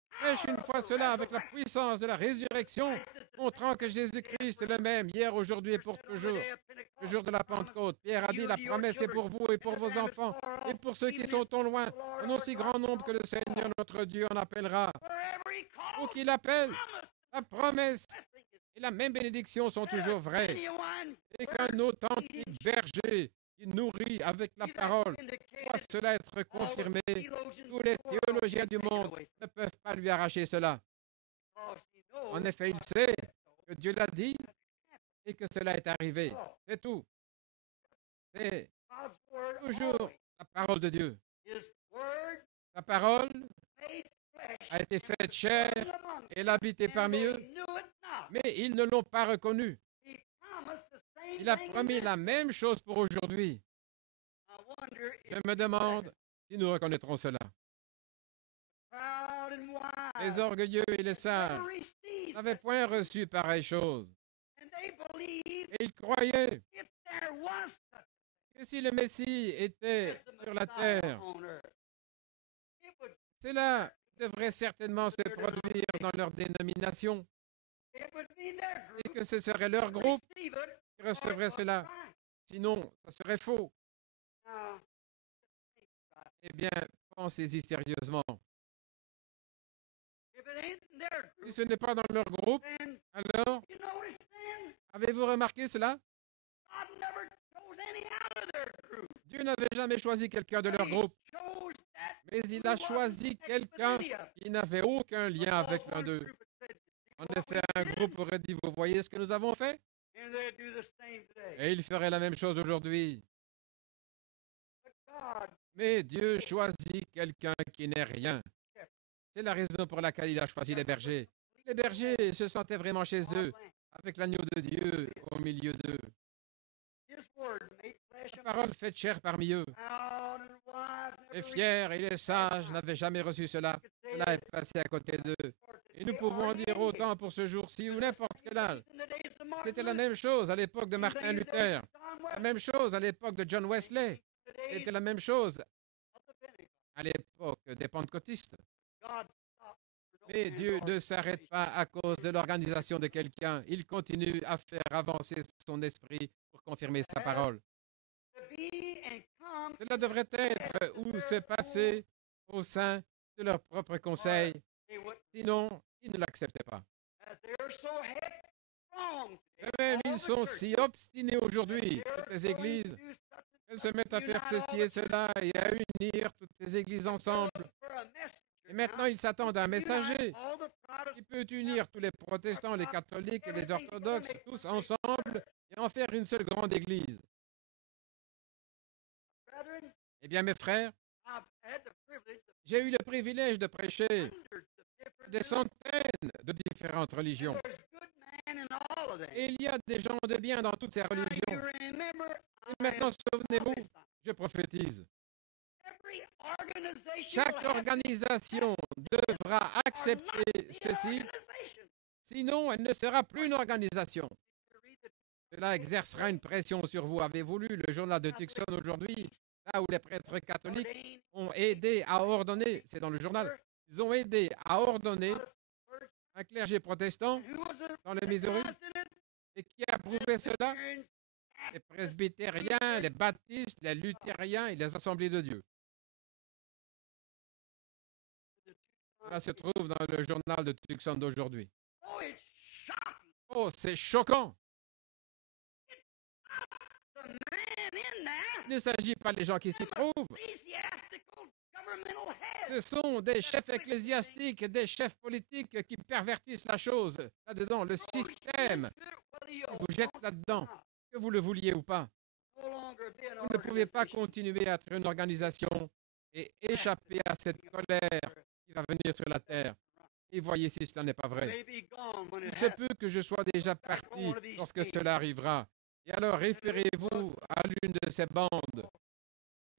prêche une fois cela avec la puissance de la résurrection, montrant que Jésus-Christ est le même, hier, aujourd'hui et pour toujours. Le jour de la Pentecôte, Pierre a dit, la promesse est pour vous et pour vos enfants, et pour ceux qui sont au loin, en aussi grand nombre que le Seigneur notre Dieu en appellera. Pour qu'il appelle, la promesse et la même bénédiction sont toujours vraies. Et qu'un authentique berger qui nourrit avec la parole doit cela être confirmé. Tous les théologiens du monde ne peuvent pas lui arracher cela. En effet, il sait que Dieu l'a dit et que cela est arrivé. C'est tout. C'est toujours la parole de Dieu. La parole a été faite chair et l'a habité parmi eux, mais ils ne l'ont pas reconnu. Il a promis la même chose pour aujourd'hui. Je me demande si nous reconnaîtrons cela. Les orgueilleux et les sages n'avaient point reçu pareille chose. Et ils croyaient que si le Messie était sur la terre, cela devrait certainement se produire dans leur dénomination et que ce serait leur groupe qui recevrait cela. Sinon, ça serait faux. Eh bien, pensez-y sérieusement. Si ce n'est pas dans leur groupe, alors, avez-vous remarqué cela? Dieu n'avait jamais choisi quelqu'un de leur groupe, mais il a choisi quelqu'un qui n'avait aucun lien avec l'un d'eux. En effet, un groupe aurait dit, vous voyez ce que nous avons fait? Et il ferait la même chose aujourd'hui. Mais Dieu choisit quelqu'un qui n'est rien. C'est la raison pour laquelle il a choisi les bergers. Les bergers se sentaient vraiment chez eux, avec l'agneau de Dieu au milieu d'eux. La parole faite chair parmi eux. Les fiers et les sages n'avaient jamais reçu cela. Cela est passé à côté d'eux. Et nous pouvons en dire autant pour ce jour-ci ou n'importe quel âge. C'était la même chose à l'époque de Martin Luther, la même chose à l'époque de John Wesley. C'était la même chose à l'époque des pentecôtistes. Mais Dieu ne s'arrête pas à cause de l'organisation de quelqu'un. Il continue à faire avancer son esprit pour confirmer sa parole. Cela devrait être ou se passer au sein de leur propre conseil. Sinon, ils ne l'acceptaient pas. Eux-mêmes, ils sont si obstinés aujourd'hui, toutes les églises. Elles se mettent à faire ceci et cela et à unir toutes les églises ensemble. Et maintenant, ils s'attendent à un messager qui peut unir tous les protestants, les catholiques et les orthodoxes, tous ensemble, et en faire une seule grande église. Eh bien, mes frères, j'ai eu le privilège de prêcher des centaines de différentes religions. Et il y a des gens de bien dans toutes ces religions. Et maintenant, souvenez-vous, je prophétise. Chaque organisation devra accepter ceci, sinon elle ne sera plus une organisation. Cela exercera une pression sur vous. Avez-vous lu le journal de Tucson aujourd'hui, là où les prêtres catholiques ont aidé à ordonner, c'est dans le journal, ils ont aidé à ordonner un clergé protestant dans le Missouri. Et qui a approuvé cela? Les presbytériens, les baptistes, les luthériens et les assemblées de Dieu. Cela se trouve dans le journal de Tucson d'aujourd'hui. Oh, c'est choquant! Il ne s'agit pas des gens qui s'y trouvent. Ce sont des chefs ecclésiastiques, des chefs politiques qui pervertissent la chose. Là-dedans, le système vous jette là-dedans, que vous le vouliez ou pas. Vous ne pouvez pas continuer à être une organisation et échapper à cette colère qui va venir sur la terre. Et voyez si cela n'est pas vrai. Il se peut que je sois déjà parti lorsque cela arrivera. Et alors référez-vous à l'une de ces bandes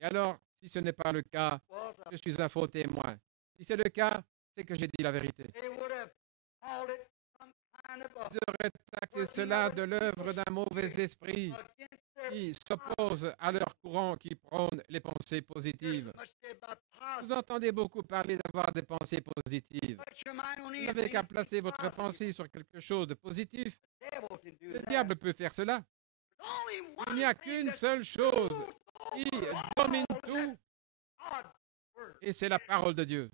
Et alors, si ce n'est pas le cas, je suis un faux témoin. Si c'est le cas, c'est que j'ai dit la vérité. Ils auraient taxé cela de l'œuvre d'un mauvais esprit qui s'oppose à leur courant qui prône les pensées positives. Vous entendez beaucoup parler d'avoir des pensées positives. Vous n'avez qu'à placer votre pensée sur quelque chose de positif. Le diable peut faire cela. Il n'y a qu'une seule chose qui domine tout, et c'est la parole de Dieu.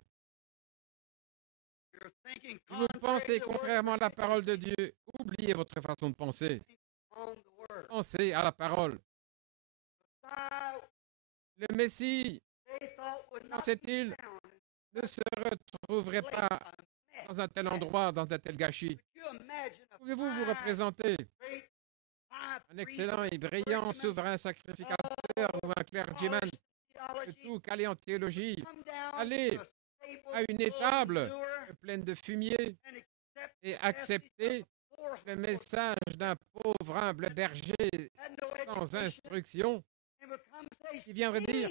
Vous pensez contrairement à la parole de Dieu, oubliez votre façon de penser. Pensez à la parole. Le Messie, pensait-il, ne se retrouverait pas dans un tel endroit, dans un tel gâchis. Pouvez-vous vous représenter un excellent et brillant souverain sacrificateur ou un clergyman de tout calé en théologie, aller à une étable pleine de fumier et accepter le message d'un pauvre humble berger sans instruction qui viendrait dire: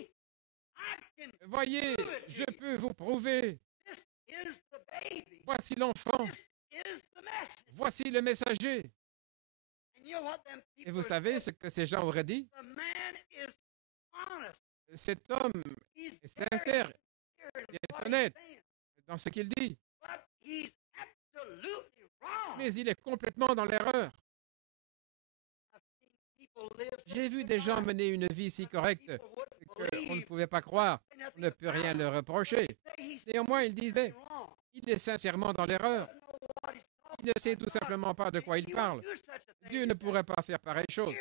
voyez, je peux vous prouver, voici l'enfant, voici le messager. Et vous savez ce que ces gens auraient dit? Cet homme est sincère, il est honnête dans ce qu'il dit, mais il est complètement dans l'erreur. J'ai vu des gens mener une vie si correcte qu'on ne pouvait pas croire, on ne peut rien leur reprocher. Néanmoins, il disait, il est sincèrement dans l'erreur. Il ne sait tout simplement pas de quoi il parle. Dieu ne pourrait pas faire pareille chose.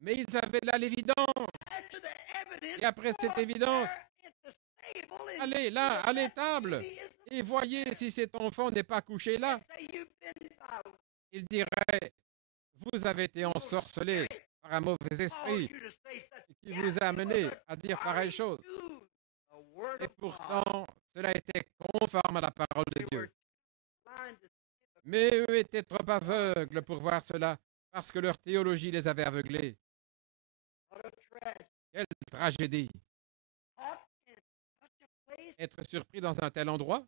Mais ils avaient là l'évidence. Et après cette évidence, allez là, à l'étable, et voyez si cet enfant n'est pas couché là. Il dirait, vous avez été ensorcelé par un mauvais esprit qui vous a amené à dire pareille chose. Et pourtant, cela était conforme à la parole de Dieu. Mais eux étaient trop aveugles pour voir cela, parce que leur théologie les avait aveuglés. Quelle tragédie! Être surpris dans un tel endroit,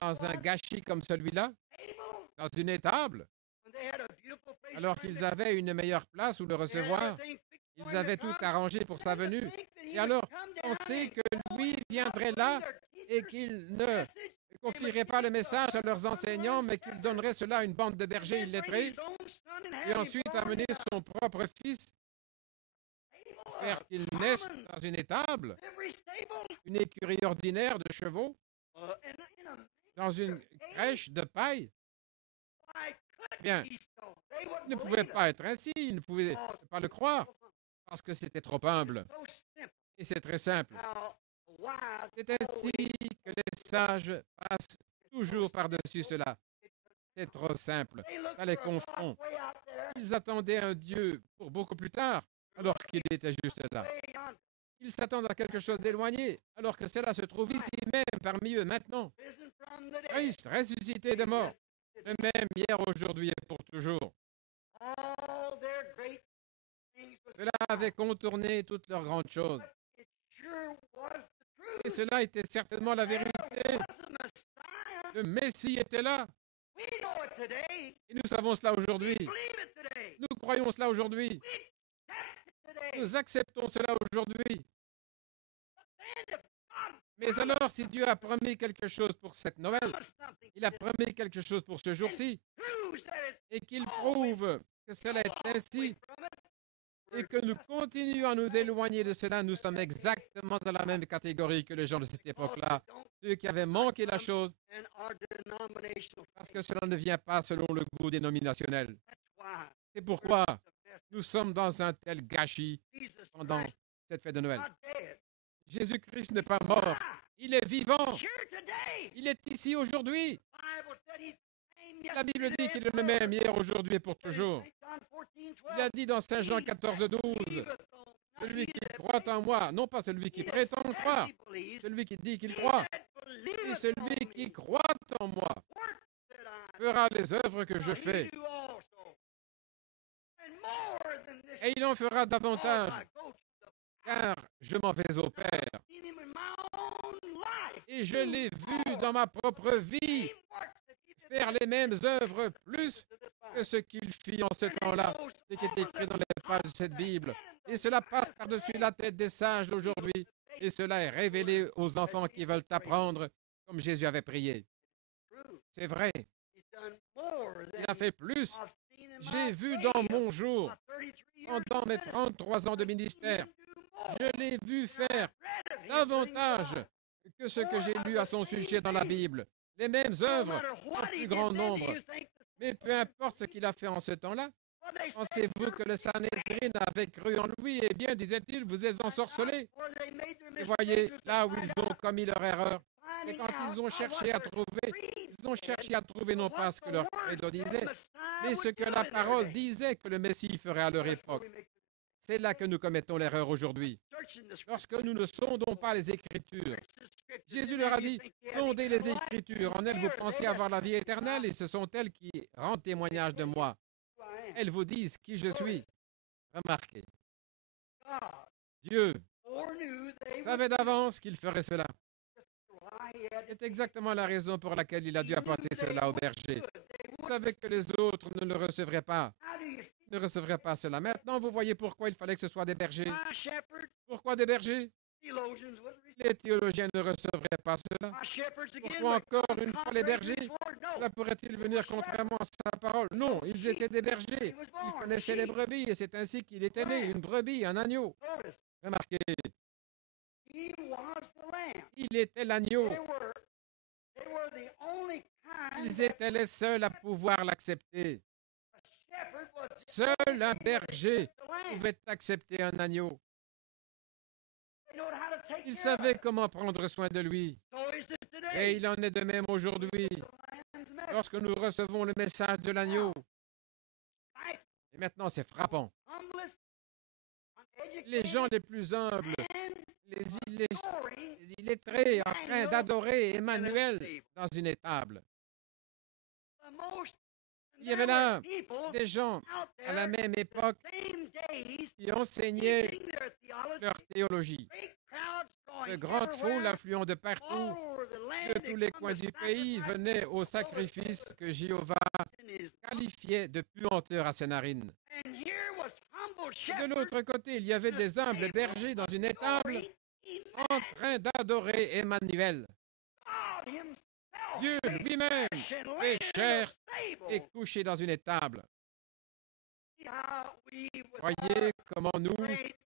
dans un gâchis comme celui-là, dans une étable, alors qu'ils avaient une meilleure place où le recevoir. Ils avaient tout arrangé pour sa venue. Et alors, penser que lui viendrait là et qu'il ne confierait pas le message à leurs enseignants, mais qu'il donnerait cela à une bande de bergers illettrés, et ensuite amener son propre fils, faire qu'il naisse dans une étable, une écurie ordinaire de chevaux, dans une crèche de paille. Bien, il ne pouvait pas être ainsi, il ne pouvait pas le croire, parce que c'était trop humble. Et c'est très simple. C'est ainsi que les sages passent toujours par-dessus cela. C'est trop simple, ça les confond. Ils attendaient un Dieu pour beaucoup plus tard, alors qu'il était juste là. Ils s'attendent à quelque chose d'éloigné, alors que cela se trouve ici même, parmi eux, maintenant. Christ, ressuscité de mort, le même hier, aujourd'hui et pour toujours. Cela avait contourné toutes leurs grandes choses. Et cela était certainement la vérité. Le Messie était là. Et nous savons cela aujourd'hui. Nous croyons cela aujourd'hui. Nous acceptons cela aujourd'hui. Mais alors, si Dieu a promis quelque chose pour cette Noël, il a promis quelque chose pour ce jour-ci, et qu'il prouve que cela est ainsi, et que nous continuons à nous éloigner de cela, nous sommes exactement dans la même catégorie que les gens de cette époque-là, ceux qui avaient manqué la chose, parce que cela ne vient pas selon le goût dénominationnel. C'est pourquoi nous sommes dans un tel gâchis pendant cette fête de Noël. Jésus-Christ n'est pas mort, il est vivant, il est ici aujourd'hui. La Bible dit qu'il est le même hier, aujourd'hui et pour toujours. Il a dit dans Saint Jean 14:12, celui qui croit en moi, non pas celui qui prétend croire, celui qui dit qu'il croit, et celui qui croit en moi fera les œuvres que je fais. Et il en fera davantage, car je m'en vais au Père. Et je l'ai vu dans ma propre vie faire les mêmes œuvres plus que ce qu'il fit en ce temps-là, ce qui est écrit dans les pages de cette Bible. Et cela passe par-dessus la tête des sages d'aujourd'hui. Et cela est révélé aux enfants qui veulent apprendre, comme Jésus avait prié. C'est vrai. Il a fait plus. J'ai vu dans mon jour, pendant mes 33 ans de ministère, je l'ai vu faire davantage que ce que j'ai lu à son sujet dans la Bible. Les mêmes œuvres en plus grand nombre. Mais peu importe ce qu'il a fait en ce temps-là, pensez-vous que le Sanhédrin avait cru en lui? Eh bien, disait-il, vous êtes ensorcelés. Et voyez, là où ils ont commis leur erreur, c'est quand ils ont cherché à trouver non pas ce que leur credo disait, mais ce que la parole disait que le Messie ferait à leur époque. C'est là que nous commettons l'erreur aujourd'hui. Lorsque nous ne sondons pas les Écritures, Jésus leur a dit, sondez les Écritures, en elles vous pensez avoir la vie éternelle et ce sont elles qui rendent témoignage de moi. Elles vous disent qui je suis. Remarquez, Dieu savait d'avance qu'il ferait cela. C'est exactement la raison pour laquelle il a dû apporter cela au berger. Il savait que les autres ne le recevraient pas. Ne recevraient pas cela. Maintenant, vous voyez pourquoi il fallait que ce soit des bergers. Pourquoi des bergers? Les théologiens ne recevraient pas cela. Pourquoi encore une fois les bergers? Cela pourrait-il venir contrairement à sa parole? Non, ils étaient des bergers. Ils connaissaient les brebis et c'est ainsi qu'il était né, une brebis, un agneau. Remarquez, il était l'agneau. Ils étaient les seuls à pouvoir l'accepter. Seul un berger pouvait accepter un agneau. Il savait comment prendre soin de lui. Et il en est de même aujourd'hui. Lorsque nous recevons le message de l'agneau. Et maintenant, c'est frappant. Les gens les plus humbles, les illettrés en train d'adorer Emmanuel dans une étable. Il y avait là des gens à la même époque qui enseignaient leur théologie. De grandes foules affluant de partout, de tous les coins du pays, venaient au sacrifice que Jéhovah qualifiait de puanteur à ses narines. De l'autre côté, il y avait des humbles bergers dans une étable en train d'adorer Emmanuel. Dieu lui-même est chair et couché dans une étable. Voyez comment nous,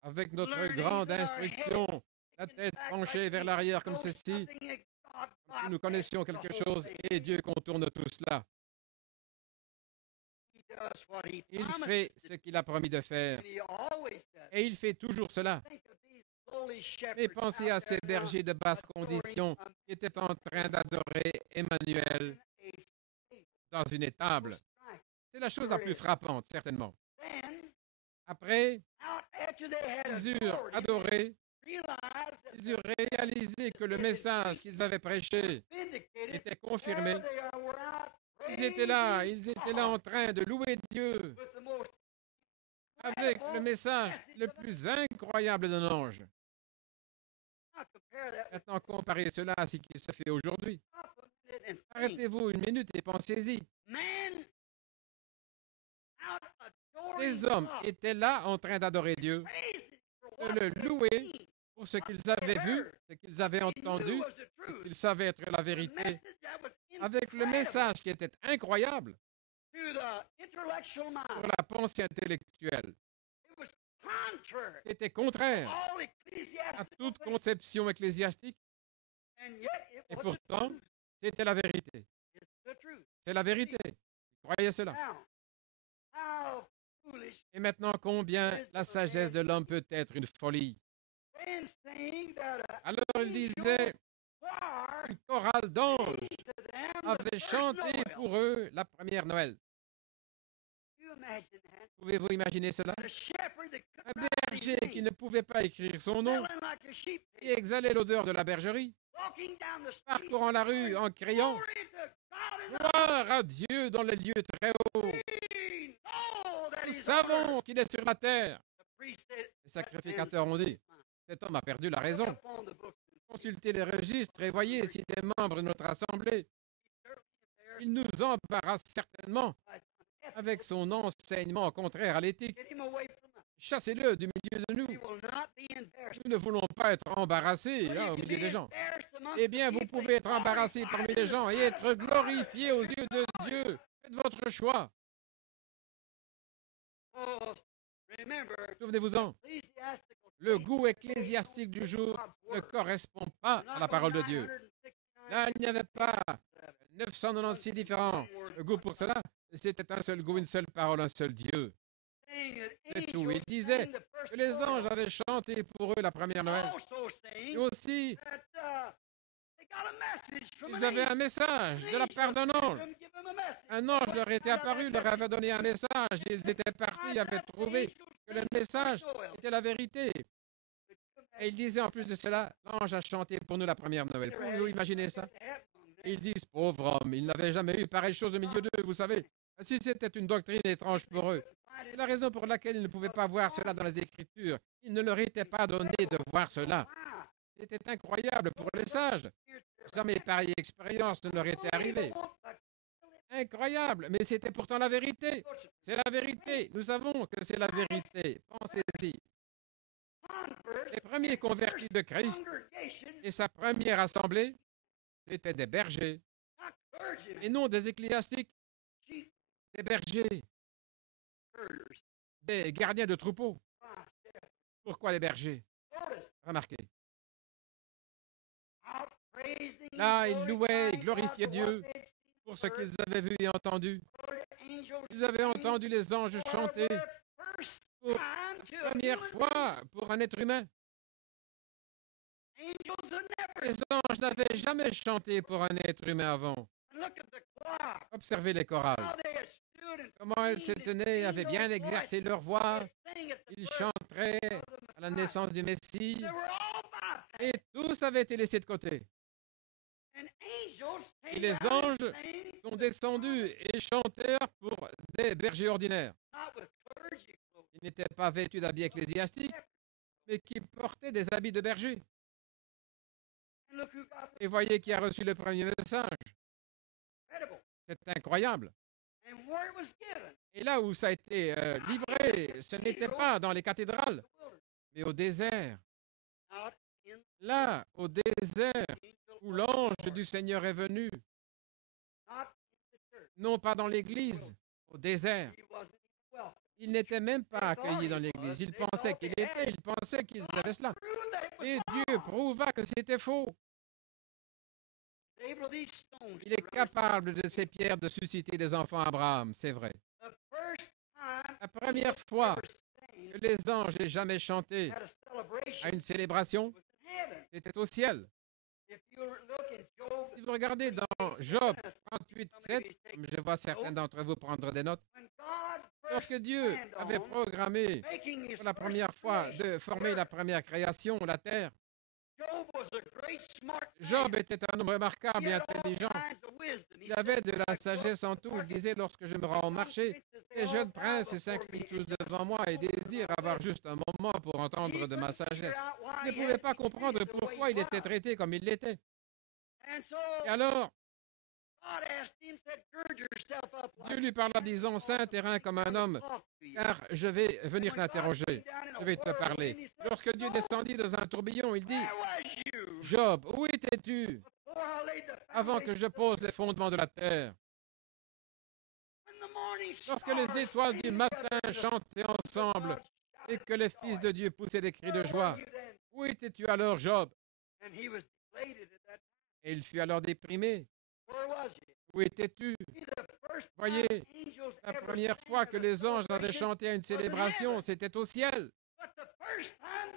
avec notre grande instruction, la tête penchée vers l'arrière comme ceci, comme si nous connaissions quelque chose et Dieu contourne tout cela. Il fait ce qu'il a promis de faire. Et il fait toujours cela. Mais pensez à ces bergers de basse condition qui étaient en train d'adorer Emmanuel dans une étable. C'est la chose la plus frappante, certainement. Après, ils eurent adoré, ils eurent réalisé que le message qu'ils avaient prêché était confirmé. Ils étaient là en train de louer Dieu avec le message le plus incroyable d'un ange. Maintenant, comparez cela à ce qui se fait aujourd'hui. Arrêtez-vous une minute et pensez-y. Des hommes étaient là en train d'adorer Dieu, de le louer pour ce qu'ils avaient vu, ce qu'ils avaient entendu, ce qu'ils savaient être la vérité, avec le message qui était incroyable pour la pensée intellectuelle. C'était contraire à toute conception ecclésiastique. Et pourtant, c'était la vérité. C'est la vérité. Croyez cela. Et maintenant, combien la sagesse de l'homme peut être une folie. Alors il disait, une chorale d'anges avait chanté pour eux la première Noël. Pouvez-vous imaginer cela? Un berger qui ne pouvait pas écrire son nom et exhalait l'odeur de la bergerie, parcourant la rue en criant « Gloire à Dieu dans les lieux très hauts !» Nous savons qu'il est sur la terre. Les sacrificateurs ont dit, cet homme a perdu la raison. Consultez les registres et voyez s'il est membre de notre assemblée. Il nous embarrasse certainement avec son enseignement contraire à l'éthique. Chassez-le du milieu de nous. Nous ne voulons pas être embarrassés au milieu des gens. Eh bien, vous pouvez être embarrassé parmi les gens et être glorifié aux yeux de Dieu. Faites votre choix. Souvenez-vous-en, le goût ecclésiastique du jour ne correspond pas à la parole de Dieu. Là, il n'y avait pas 996 différents goûts pour cela. C'était un seul goût, une seule parole, un seul Dieu. C'est tout. Il disait que les anges avaient chanté pour eux la première Noël. Et aussi, ils avaient un message de la part d'un ange. Un ange leur était apparu, leur avait donné un message. Ils étaient partis, ils avaient trouvé que le message était la vérité. Et ils disaient en plus de cela, l'ange a chanté pour nous la première Noël. Pouvez-vous imaginer ça? Et ils disent, pauvre homme, ils n'avaient jamais eu pareille chose au milieu d'eux, vous savez. Si c'était une doctrine étrange pour eux. C'est la raison pour laquelle ils ne pouvaient pas voir cela dans les Écritures. Il ne leur était pas donné de voir cela. C'était incroyable pour les sages. Jamais pareille expérience ne leur était arrivée. Incroyable, mais c'était pourtant la vérité. C'est la vérité. Nous savons que c'est la vérité. Pensez-y. Les premiers convertis de Christ et sa première assemblée étaient des bergers et non des ecclésiastiques, des bergers, des gardiens de troupeaux. Pourquoi les bergers? Remarquez. Là, ils louaient et glorifiaient Dieu pour ce qu'ils avaient vu et entendu. Ils avaient entendu les anges chanter pour la première fois pour un être humain. Les anges n'avaient jamais chanté pour un être humain avant. Observez les chorales. Comment elles se tenaient, avaient bien exercé leur voix. Ils chanteraient à la naissance du Messie. Et tous avaient été laissés de côté. Et les anges sont descendus et chantèrent pour des bergers ordinaires. Ils n'étaient pas vêtus d'habits ecclésiastiques, mais qui portaient des habits de berger. Et voyez qui a reçu le premier message. C'est incroyable. Et là où ça a été livré, ce n'était pas dans les cathédrales, mais au désert. Là, au désert, où l'ange du Seigneur est venu. Non pas dans l'église, au désert. Ils n'étaient même pas accueillis dans l'église. Ils pensaient qu'ils étaient, ils pensaient qu'ils avaient cela. Et Dieu prouva que c'était faux. Il est capable de ces pierres de susciter des enfants à Abraham, c'est vrai. La première fois que les anges aient jamais chanté à une célébration, c'était au ciel. Si vous regardez dans Job 38, 7, comme je vois certains d'entre vous prendre des notes, lorsque Dieu avait programmé pour la première fois de former la première création, la terre, Job était un homme remarquable et intelligent. Il avait de la sagesse en tout. Il disait, lorsque je me rends au marché, les jeunes princes s'inclinent tous devant moi et désirent avoir juste un moment pour entendre de ma sagesse. Il ne pouvait pas comprendre pourquoi il était traité comme il l'était. Et alors, Dieu lui parla disant, Saint terrain comme un homme, car je vais venir t'interroger, je vais te parler. Lorsque Dieu descendit dans un tourbillon, il dit, Job, où étais-tu avant que je pose les fondements de la terre? Lorsque les étoiles du matin chantaient ensemble et que les fils de Dieu poussaient des cris de joie, où étais-tu alors, Job? Et il fut alors déprimé. Où étais-tu? Voyez, la première fois que les anges avaient chanté à une célébration, c'était au ciel.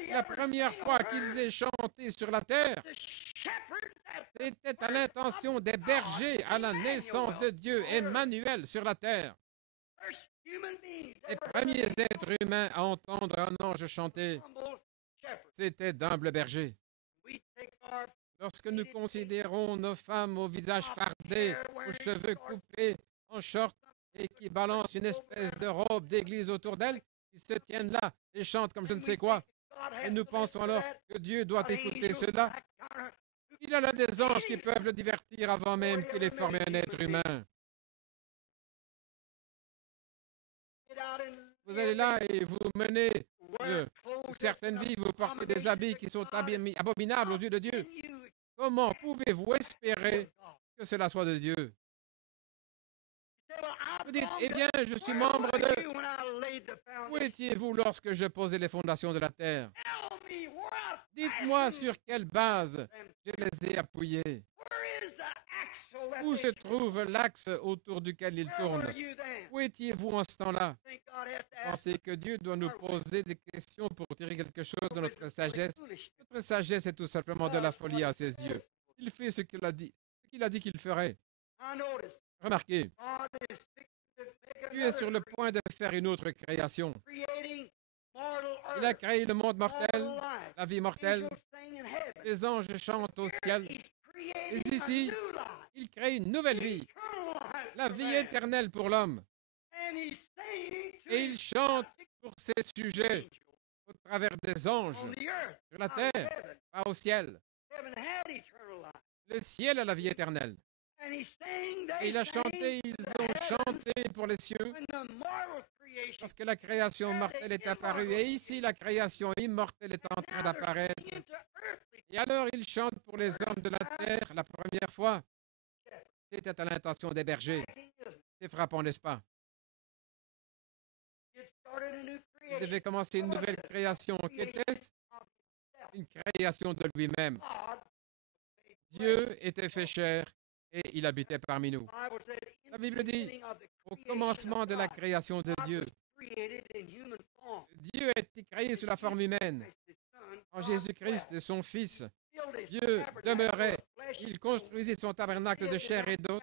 La première fois qu'ils aient chanté sur la terre, c'était à l'intention des bergers à la naissance de Dieu, Emmanuel sur la terre. Les premiers êtres humains à entendre un ange chanter, c'était d'humbles bergers. Lorsque nous considérons nos femmes au visage fardé, aux cheveux coupés, en short et qui balancent une espèce de robe d'église autour d'elles, qui se tiennent là et chantent comme je ne sais quoi. Et nous pensons alors que Dieu doit écouter cela. Il y a là des anges qui peuvent le divertir avant même qu'il ait formé un être humain. Vous allez là et vous menez une certaine vie, vous portez des habits qui sont abominables aux yeux de Dieu. Comment pouvez-vous espérer que cela soit de Dieu? Vous dites, eh bien, je suis membre de... Où étiez-vous lorsque je posais les fondations de la terre? Dites-moi sur quelle base je les ai appuyés. Où se trouve l'axe autour duquel ils tournent? Où étiez-vous en ce temps-là? Pensez que Dieu doit nous poser des questions pour tirer quelque chose de notre sagesse. Notre sagesse est tout simplement de la folie à ses yeux. Il fait ce qu'il a dit qu'il ferait. Remarquez, Dieu est sur le point de faire une autre création. Il a créé le monde mortel, la vie mortelle. Les anges chantent au ciel. Et ici, il crée une nouvelle vie, la vie éternelle pour l'homme. Et il chante pour ses sujets au travers des anges, sur la terre, pas au ciel. Le ciel a la vie éternelle. Et il a chanté, ils ont chanté pour les cieux, parce que la création mortelle est apparue. Et ici, la création immortelle est en train d'apparaître. Et alors, il chante pour les hommes de la terre la première fois. C'était à l'intention des bergers. C'est frappant, n'est-ce pas? Il devait commencer une nouvelle création. Qu'était-ce? Une création de lui-même. Dieu était fait chair et il habitait parmi nous. La Bible dit, au commencement de la création de Dieu, Dieu a été créé sous la forme humaine. En Jésus-Christ, son Fils, Dieu demeurait. Il construisit son tabernacle de chair et d'os.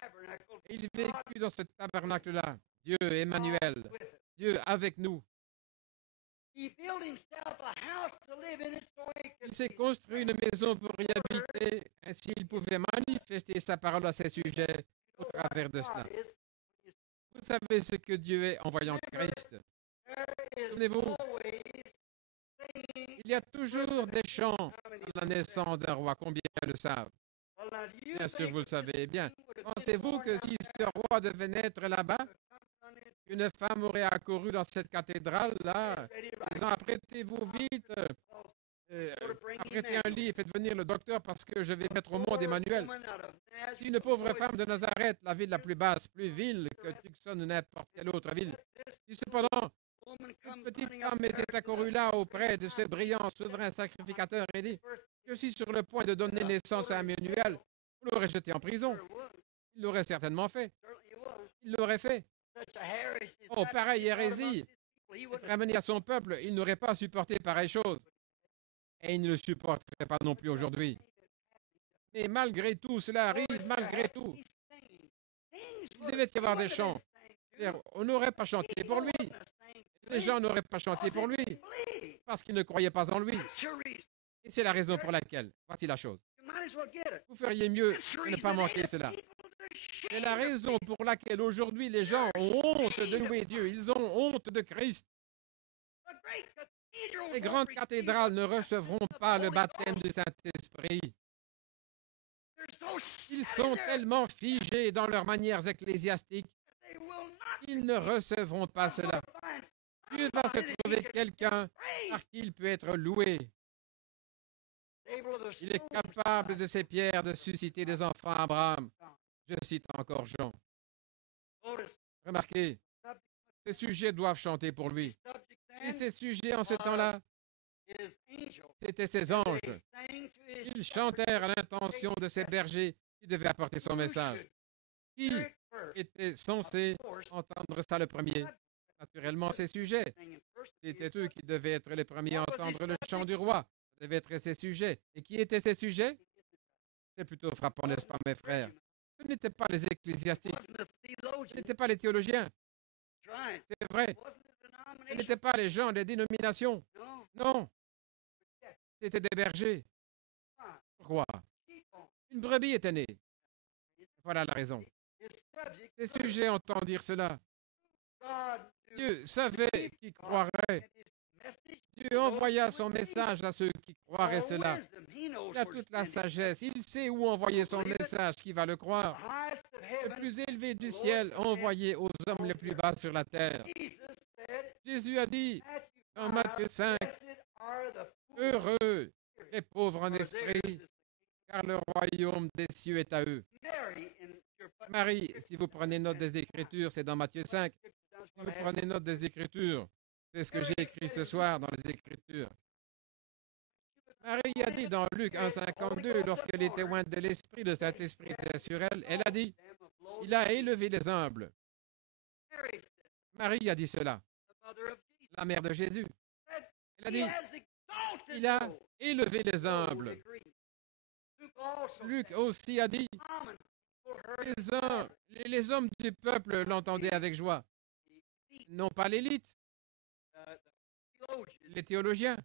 Et il vécut dans ce tabernacle-là. Dieu, Emmanuel, Dieu avec nous. Il s'est construit une maison pour y habiter, ainsi il pouvait manifester sa parole à ses sujets au travers de cela. Vous savez ce que Dieu est en voyant Christ. Souvenez-vous, il y a toujours des chants à la naissance d'un roi, combien le savent? Bien sûr, vous le savez bien. Pensez-vous que si ce roi devait naître là-bas, une femme aurait accouru dans cette cathédrale-là, disant apprêtez-vous vite, apprêtez un lit et faites venir le docteur parce que je vais mettre au monde Emmanuel. Si une pauvre femme de Nazareth, la ville la plus basse, plus ville que Tucson ou n'importe quelle autre ville, si cependant cette petite femme était accourue là auprès de ce brillant souverain sacrificateur et dit je suis sur le point de donner naissance à Emmanuel, vous l'aurez jeté en prison. Il l'aurait certainement fait. Il l'aurait fait. Oh, pareille hérésie, être amené à son peuple, il n'aurait pas supporté pareille chose. Et il ne le supporterait pas non plus aujourd'hui. Mais malgré tout, cela arrive, malgré tout. Il devait y avoir des chants. On n'aurait pas chanté pour lui. Les gens n'auraient pas chanté pour lui parce qu'ils ne croyaient pas en lui. Et c'est la raison pour laquelle, voici la chose. Vous feriez mieux de ne pas manquer cela. C'est la raison pour laquelle aujourd'hui les gens ont honte de louer Dieu. Ils ont honte de Christ. Les grandes cathédrales ne recevront pas le baptême du Saint-Esprit. Ils sont tellement figés dans leurs manières ecclésiastiques qu'ils ne recevront pas cela. Dieu va se trouver quelqu'un par qui il peut être loué. Il est capable de ces pierres de susciter des enfants à Abraham. Je cite encore Jean. Remarquez, ces sujets doivent chanter pour lui. Et ces sujets en ce temps-là, c'étaient ces anges. Ils chantèrent à l'intention de ces bergers qui devaient apporter son message. Qui était censé entendre ça le premier? Naturellement, ces sujets. C'étaient eux qui devaient être les premiers à entendre le chant du roi. Ça devait être ses sujets. Et qui étaient ces sujets? C'est plutôt frappant, n'est-ce pas, mes frères? Ce n'étaient pas les ecclésiastiques. Ce n'étaient pas les théologiens. C'est vrai. Ce n'étaient pas les gens des dénominations. Non. C'étaient des bergers. Pourquoi? Une brebis était née. Voilà la raison. Ces sujets entendent dire cela. Dieu savait qui croirait. Dieu envoya son message à ceux qui croiraient cela. Il a toute la sagesse. Il sait où envoyer son message, qui va le croire. Le plus élevé du ciel envoyé aux hommes les plus bas sur la terre. Jésus a dit dans Matthieu 5, heureux les pauvres en esprit, car le royaume des cieux est à eux. Marie, si vous prenez note des Écritures, c'est dans Matthieu 5. Si vous prenez note des Écritures, c'est ce que j'ai écrit ce soir dans les Écritures. Marie a dit dans Luc 1,52, lorsqu'elle était ointe de l'Esprit, le Saint-Esprit était sur elle, elle a dit, il a élevé les humbles. Marie a dit cela, la mère de Jésus. Elle a dit, il a élevé les humbles. Luc aussi a dit, les hommes du peuple l'entendaient avec joie. Non pas l'élite, les théologiens,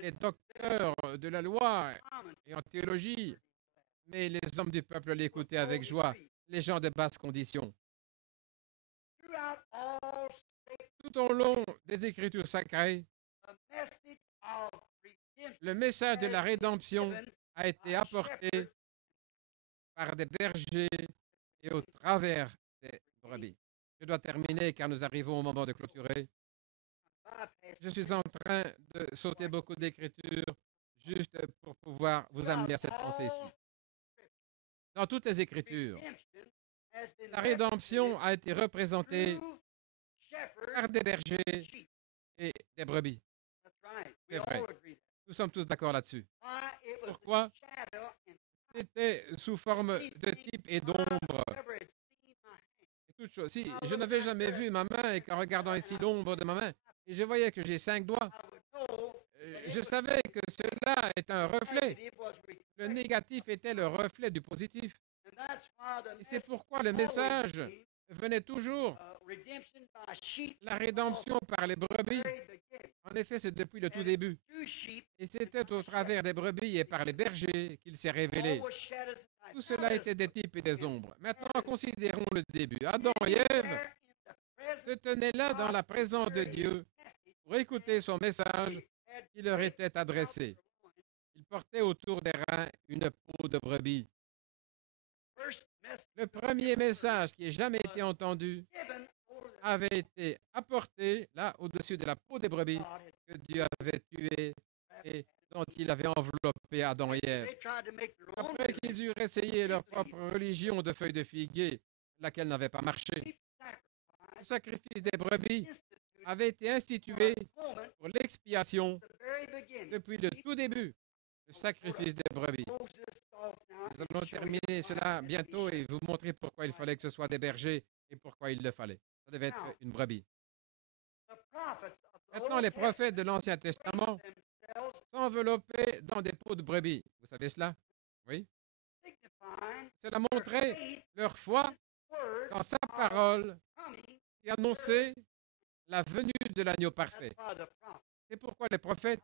les docteurs de la loi et en théologie, mais les hommes du peuple l'écoutaient avec joie, les gens de basse condition. Tout au long des Écritures sacrées, le message de la rédemption a été apporté par des bergers et au travers des brebis. Je dois terminer car nous arrivons au moment de clôturer. Je suis en train de sauter beaucoup d'écritures juste pour pouvoir vous amener à cette pensée ici. Dans toutes les Écritures, la rédemption a été représentée par des bergers et des brebis. C'est vrai. Nous sommes tous d'accord là-dessus. Pourquoi? C'était sous forme de type et d'ombre. Si je n'avais jamais vu ma main et qu'en regardant ici l'ombre de ma main, et je voyais que j'ai 5 doigts, je savais que cela est un reflet. Le négatif était le reflet du positif. Et c'est pourquoi le message venait toujours. La rédemption par les brebis. En effet, c'est depuis le tout début. Et c'était au travers des brebis et par les bergers qu'il s'est révélé. Tout cela était des types et des ombres. Maintenant, considérons le début. Adam et Ève se tenaient là dans la présence de Dieu pour écouter son message qui leur était adressé. Ils portaient autour des reins une peau de brebis. Le premier message qui ait jamais été entendu avait été apporté là au-dessus de la peau des brebis que Dieu avait tué et dont il avait enveloppé Adam et Ève. Après qu'ils eurent essayé leur propre religion de feuilles de figuier, laquelle n'avait pas marché, le sacrifice des brebis avait été institué pour l'expiation depuis le tout début, le sacrifice des brebis. Nous allons terminer cela bientôt et vous montrer pourquoi il fallait que ce soit des bergers et pourquoi il le fallait. Ça devait être une brebis. Maintenant, les prophètes de l'Ancien Testament s'enveloppaient dans des peaux de brebis. Vous savez cela? Oui. Cela montrait leur foi dans sa parole qui annonçait la venue de l'agneau parfait. C'est pourquoi les prophètes,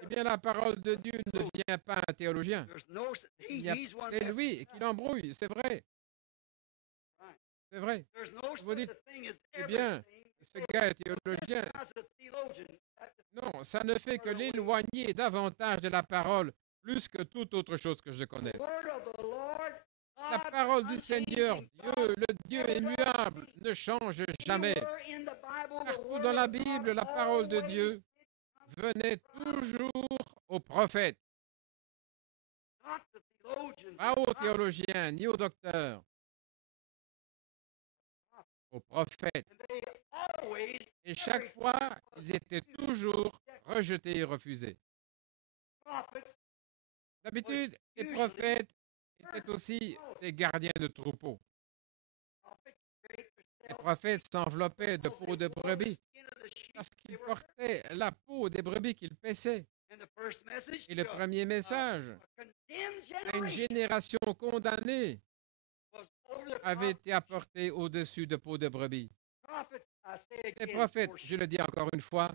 eh bien la parole de Dieu ne vient pas à un théologien. C'est lui qui l'embrouille, c'est vrai. C'est vrai. Vous dites, eh bien, ce gars est théologien. Non, ça ne fait que l'éloigner davantage de la parole, plus que toute autre chose que je connaisse. La parole du Seigneur, Dieu, le Dieu immuable, ne change jamais. Partout dans la Bible, la parole de Dieu venait toujours aux prophètes. Pas aux théologiens, ni aux docteurs. Aux prophètes. Et chaque fois, ils étaient toujours rejetés et refusés. D'habitude, les prophètes étaient aussi des gardiens de troupeaux. Les prophètes s'enveloppaient de peau de brebis parce qu'ils portaient la peau des brebis qu'ils paissaient. Et le premier message à une génération condamnée avait été apporté au-dessus de peau de brebis. Les prophètes, je le dis encore une fois,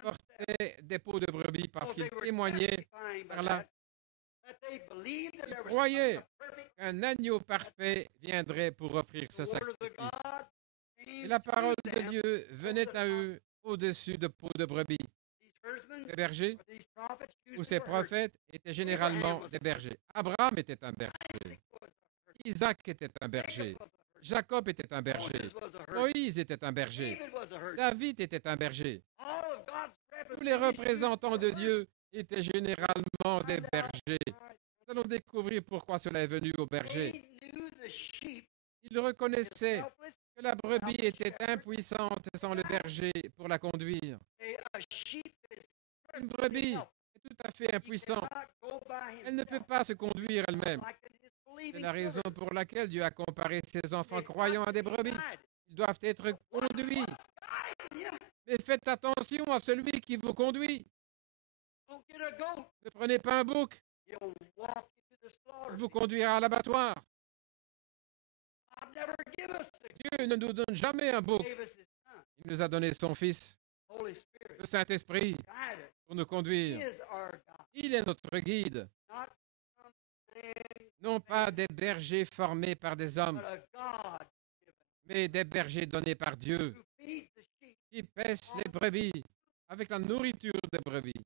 portaient des peaux de brebis parce qu'ils témoignaient par là. Ils croyaient qu'un agneau parfait viendrait pour offrir ce sacrifice. Et la parole de Dieu venait à eux au-dessus de peaux de brebis. Ces bergers ou ces prophètes étaient généralement des bergers. Abraham était un berger. Isaac était un berger. Jacob était un berger. Moïse était un berger. David était un berger. Tous les représentants de Dieu étaient généralement des bergers. Nous allons découvrir pourquoi cela est venu aux bergers. Ils reconnaissaient que la brebis était impuissante sans le berger pour la conduire. Une brebis est tout à fait impuissante. Elle ne peut pas se conduire elle-même. C'est la raison pour laquelle Dieu a comparé ses enfants croyants à des brebis. Ils doivent être conduits. Mais faites attention à celui qui vous conduit. Ne prenez pas un bouc. Il vous conduira à l'abattoir. Dieu ne nous donne jamais un bouc. Il nous a donné son Fils, le Saint-Esprit, pour nous conduire. Il est notre guide. Non pas des bergers formés par des hommes, mais des bergers donnés par Dieu, qui paissent les brebis avec la nourriture des brebis.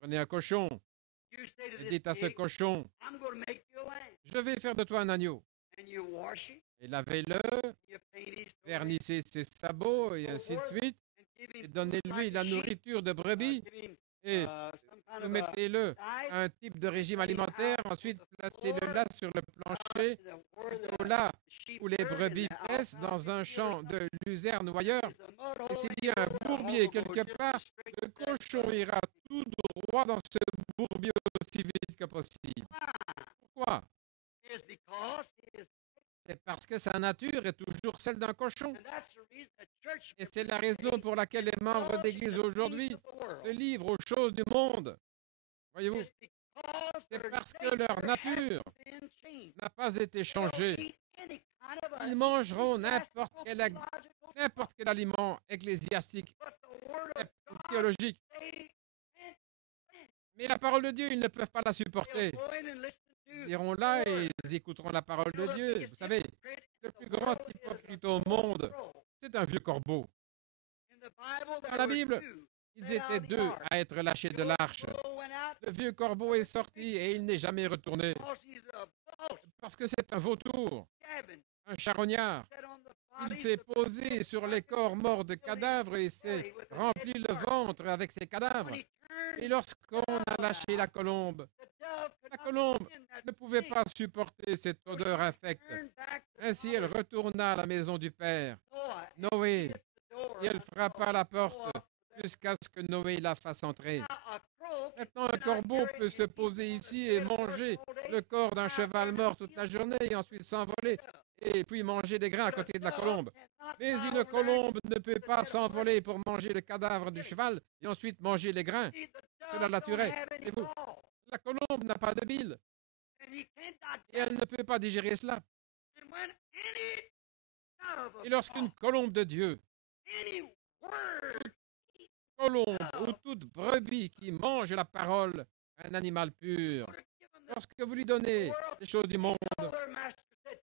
Prenez un cochon et dites à ce cochon, je vais faire de toi un agneau. Et lavez-le, vernissez ses sabots et ainsi de suite, et donnez-lui la nourriture de brebis et soumettez-le à un type de régime alimentaire. Ensuite, placez-le là sur le plancher, là où les brebis paissent dans un champ de luzerne ou ailleurs. Et s'il y a un bourbier quelque part, le cochon ira tout droit dans ce bourbier aussi vite que possible. Pourquoi? C'est parce que sa nature est toujours celle d'un cochon. Et c'est la raison pour laquelle les membres d'Église aujourd'hui se livrent aux choses du monde. Voyez-vous, c'est parce que leur nature n'a pas été changée. Ils mangeront n'importe quel aliment ecclésiastique ou théologique. Mais la parole de Dieu, ils ne peuvent pas la supporter. Ils iront là et ils écouteront la parole de Dieu. Vous savez, le plus grand hypocrite au monde, c'est un vieux corbeau. Dans la Bible, ils étaient deux à être lâchés de l'arche. Le vieux corbeau est sorti et il n'est jamais retourné. Parce que c'est un vautour, un charognard. Il s'est posé sur les corps morts de cadavres et s'est rempli le ventre avec ces cadavres. Et lorsqu'on a lâché la colombe ne pouvait pas supporter cette odeur infecte. Ainsi, elle retourna à la maison du père, Noé, et elle frappa à la porte jusqu'à ce que Noé la fasse entrer. Maintenant, un corbeau peut se poser ici et manger le corps d'un cheval mort toute la journée et ensuite s'envoler et puis manger des grains à côté de la colombe. Mais une colombe ne peut pas s'envoler pour manger le cadavre du cheval et ensuite manger les grains. Cela la tuerait. Et vous, la colombe n'a pas de bile et elle ne peut pas digérer cela. Et lorsqu'une colombe de Dieu, colombe ou toute brebis qui mange la parole, un animal pur, lorsque vous lui donnez les choses du monde,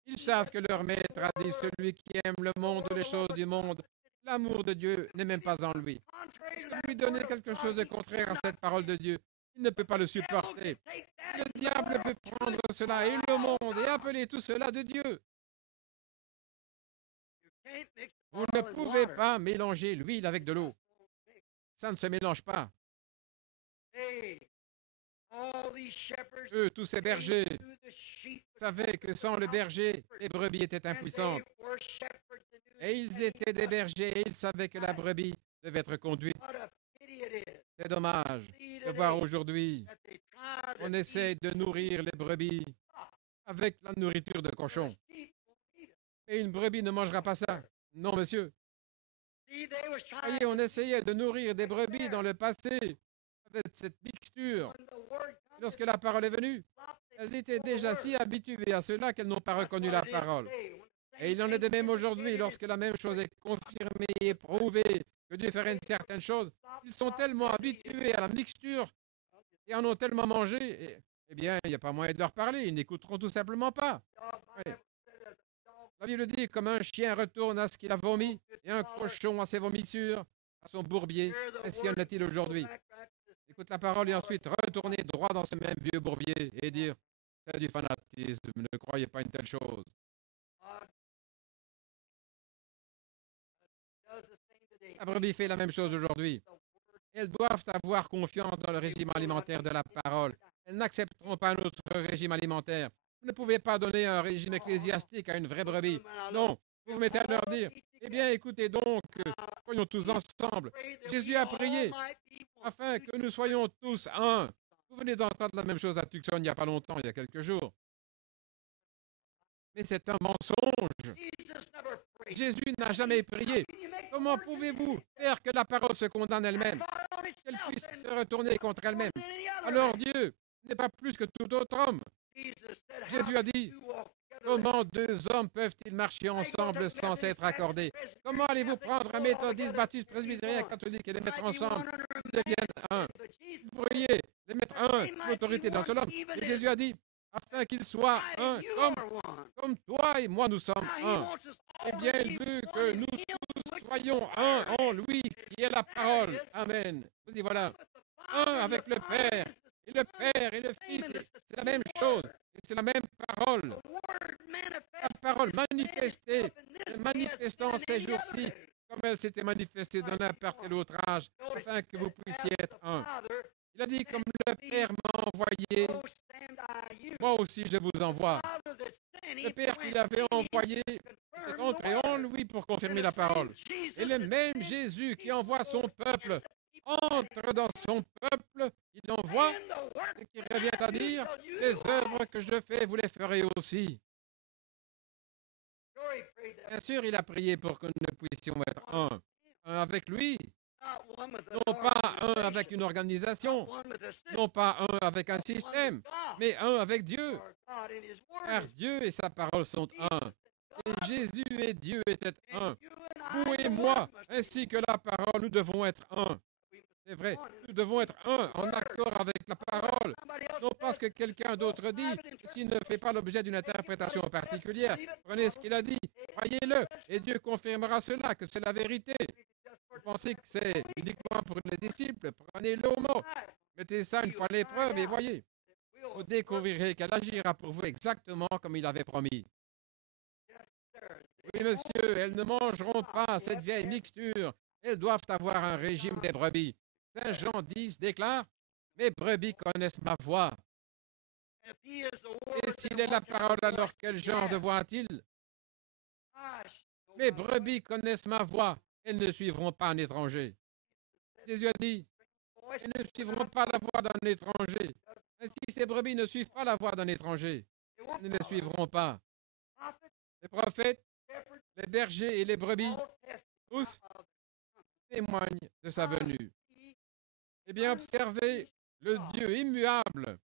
ils savent que leur maître a dit, celui qui aime le monde ou les choses du monde, l'amour de Dieu n'est même pas en lui. Lorsque vous lui donnez quelque chose de contraire à cette parole de Dieu, il ne peut pas le supporter. Le diable peut prendre cela et le monde et appeler tout cela de Dieu. Vous ne pouvez pas mélanger l'huile avec de l'eau. Ça ne se mélange pas. Eux, tous ces bergers, savaient que sans le berger, les brebis étaient impuissantes. Et ils étaient des bergers et ils savaient que la brebis devait être conduite. C'est dommage de voir aujourd'hui, on essaie de nourrir les brebis avec la nourriture de cochon. Et une brebis ne mangera pas ça. Non, monsieur. Voyez, on essayait de nourrir des brebis dans le passé avec cette mixture. Lorsque la parole est venue, elles étaient déjà si habituées à cela qu'elles n'ont pas reconnu la parole. Et il en est de même aujourd'hui, lorsque la même chose est confirmée et prouvée, que Dieu ferait une certaine chose, ils sont tellement habitués à la mixture et en ont tellement mangé, eh bien, il n'y a pas moyen de leur parler, ils n'écouteront tout simplement pas. Oui. La Bible dit, comme un chien retourne à ce qu'il a vomi, et un cochon à ses vomissures, à son bourbier, ainsi en est-il aujourd'hui. Écoute la parole et ensuite retournez droit dans ce même vieux bourbier et dire, c'est du fanatisme, ne croyez pas une telle chose. La brebis fait la même chose aujourd'hui. Elles doivent avoir confiance dans le régime alimentaire de la parole. Elles n'accepteront pas notre régime alimentaire. Vous ne pouvez pas donner un régime ecclésiastique à une vraie brebis. Non, vous vous mettez à leur dire, eh bien écoutez donc, soyons tous ensemble. Jésus a prié afin que nous soyons tous un. Vous venez d'entendre la même chose à Tucson il n'y a pas longtemps, il y a quelques jours. Mais c'est un mensonge. Jésus n'a jamais prié. Comment pouvez-vous faire que la parole se condamne elle-même, qu'elle puisse se retourner contre elle-même? Alors Dieu n'est pas plus que tout autre homme. Jésus a dit, comment deux hommes peuvent-ils marcher ensemble sans s'être accordés? Comment allez-vous prendre un méthodiste, baptiste, presbytérien, catholique et les mettre ensemble? Ils deviennent un. Vous pourriez les mettre un, l'autorité d'un seul homme. Et Jésus a dit, afin qu'ils soient un, comme toi et moi nous sommes un. Eh bien, il veut que nous tous soyons un en lui, qui est la parole. Amen. Vous y voilà. Un avec le Père. Et le Père et le Fils, c'est la même chose. Et c'est la même parole. La parole manifestée, manifestant ces jours-ci, comme elle s'était manifestée dans n'importe quel autre âge, afin que vous puissiez être un. Il a dit, comme le Père m'a envoyé, moi aussi je vous envoie. Le Père qui l'avait envoyé est entré en lui pour confirmer la parole. Et le même Jésus qui envoie son peuple entre dans son peuple, il l'envoie et qui revient à dire, les œuvres que je fais, vous les ferez aussi. Bien sûr, il a prié pour que nous puissions être un avec lui, non pas un avec une organisation, non pas un avec un système, mais un avec Dieu. Car Dieu et sa parole sont un. Et Jésus et Dieu étaient un. Vous et moi, ainsi que la parole, nous devons être un. C'est vrai, nous devons être un, en accord avec la parole. Non pas ce que quelqu'un d'autre dit, s'il ne fait pas l'objet d'une interprétation particulière. Prenez ce qu'il a dit, croyez-le, et Dieu confirmera cela, que c'est la vérité. Vous pensez que c'est uniquement pour les disciples, prenez-le au mot. Mettez ça une fois à l'épreuve et voyez. Vous découvrirez qu'elle agira pour vous exactement comme il avait promis. Oui, monsieur, elles ne mangeront pas cette vieille mixture. Elles doivent avoir un régime des brebis. Saint Jean 10 déclare, mes brebis connaissent ma voix. Et s'il est la parole, alors quel genre de voix a-t-il? Mes brebis connaissent ma voix. Elles ne suivront pas un étranger. Jésus a dit, elles ne suivront pas la voix d'un étranger. Ainsi, ces brebis ne suivent pas la voix d'un étranger. Elles ne les suivront pas. Les prophètes, les bergers et les brebis, tous témoignent de sa venue. Eh bien, observez le Dieu immuable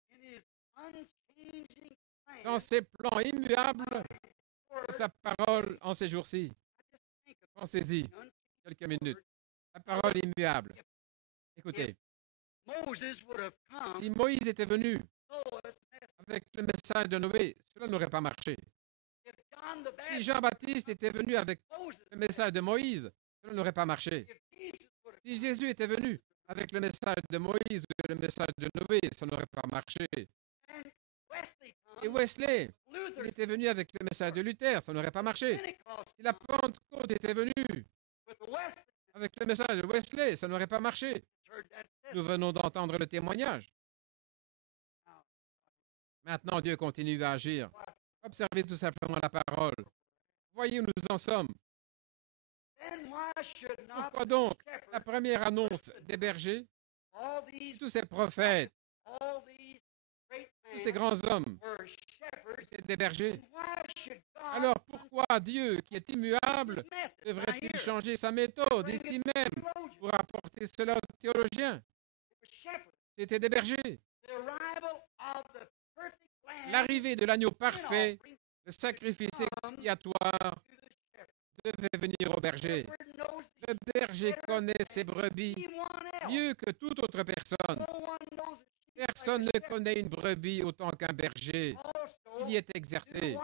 dans ses plans immuables de sa parole en ces jours-ci. Pensez-y, quelques minutes. La parole immuable. Écoutez, si Moïse était venu avec le message de Noé, cela n'aurait pas marché. Si Jean-Baptiste était venu avec le message de Moïse, cela n'aurait pas marché. Si Jésus était venu avec le message de Moïse ou le message de Noé, ça n'aurait pas marché. Et Wesley, il était venu avec le message de Luther, ça n'aurait pas marché. Si la Pentecôte était venue avec le message de Wesley, ça n'aurait pas marché. Nous venons d'entendre le témoignage. Maintenant, Dieu continue à agir. Observez tout simplement la parole. Voyez où nous en sommes. Pourquoi donc la première annonce des bergers, tous ces prophètes, tous ces grands hommes étaient des bergers? Alors pourquoi Dieu, qui est immuable, devrait-il changer sa méthode ici même pour apporter cela aux théologiens? C'était des bergers. L'arrivée de l'agneau parfait, le sacrifice expiatoire, devait venir au berger. Le berger connaît ses brebis mieux que toute autre personne. Personne ne connaît une brebis autant qu'un berger. Il y est exercé.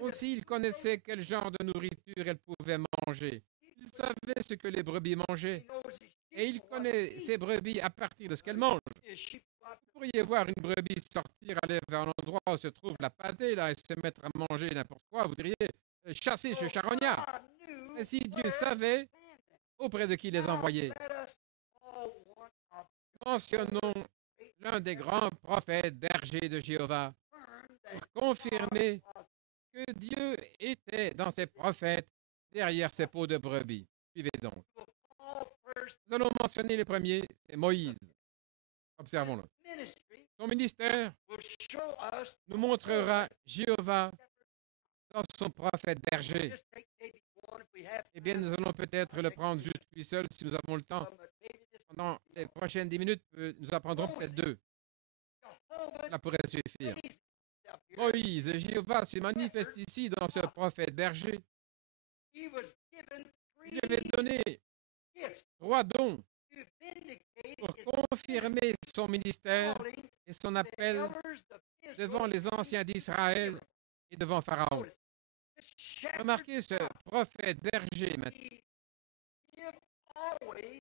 Vous aussi, il connaissait quel genre de nourriture elles pouvaient manger. Il savait ce que les brebis mangeaient. Et il connaît ses brebis à partir de ce qu'elles mangent. Vous pourriez voir une brebis sortir, aller vers un endroit où se trouve la pâtée, là, et se mettre à manger n'importe quoi. Vous diriez, chasser ce charognard. Et si Dieu savait auprès de qui les envoyer. Mentionnons l'un des grands prophètes bergers de Jéhovah pour confirmer que Dieu était dans ses prophètes derrière ses peaux de brebis. Suivez donc. Nous allons mentionner les premiers, c'est Moïse. Observons-le. Son ministère nous montrera Jéhovah dans son prophète berger. Eh bien, nous allons peut-être le prendre juste lui seul si nous avons le temps. Pendant les prochaines 10 minutes, nous apprendrons peut-être 2. Cela pourrait suffire. Moïse, Jéhovah se manifeste ici dans ce prophète berger. Il lui avait donné 3 dons pour confirmer son ministère et son appel devant les anciens d'Israël et devant Pharaon. Remarquez ce prophète berger maintenant.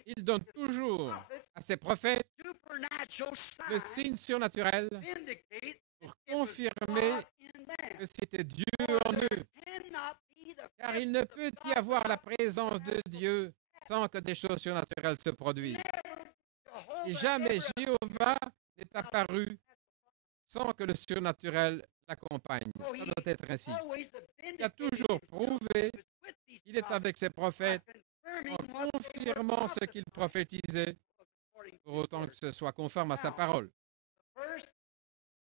Il donne toujours à ses prophètes le signe surnaturel pour confirmer que c'était Dieu en eux. Car il ne peut y avoir la présence de Dieu sans que des choses surnaturelles se produisent. Et jamais Jéhovah n'est apparu sans que le surnaturel l'accompagne. Ça doit être ainsi. Il a toujours prouvé qu'il est avec ses prophètes en confirmant ce qu'il prophétisait, pour autant que ce soit conforme à sa parole.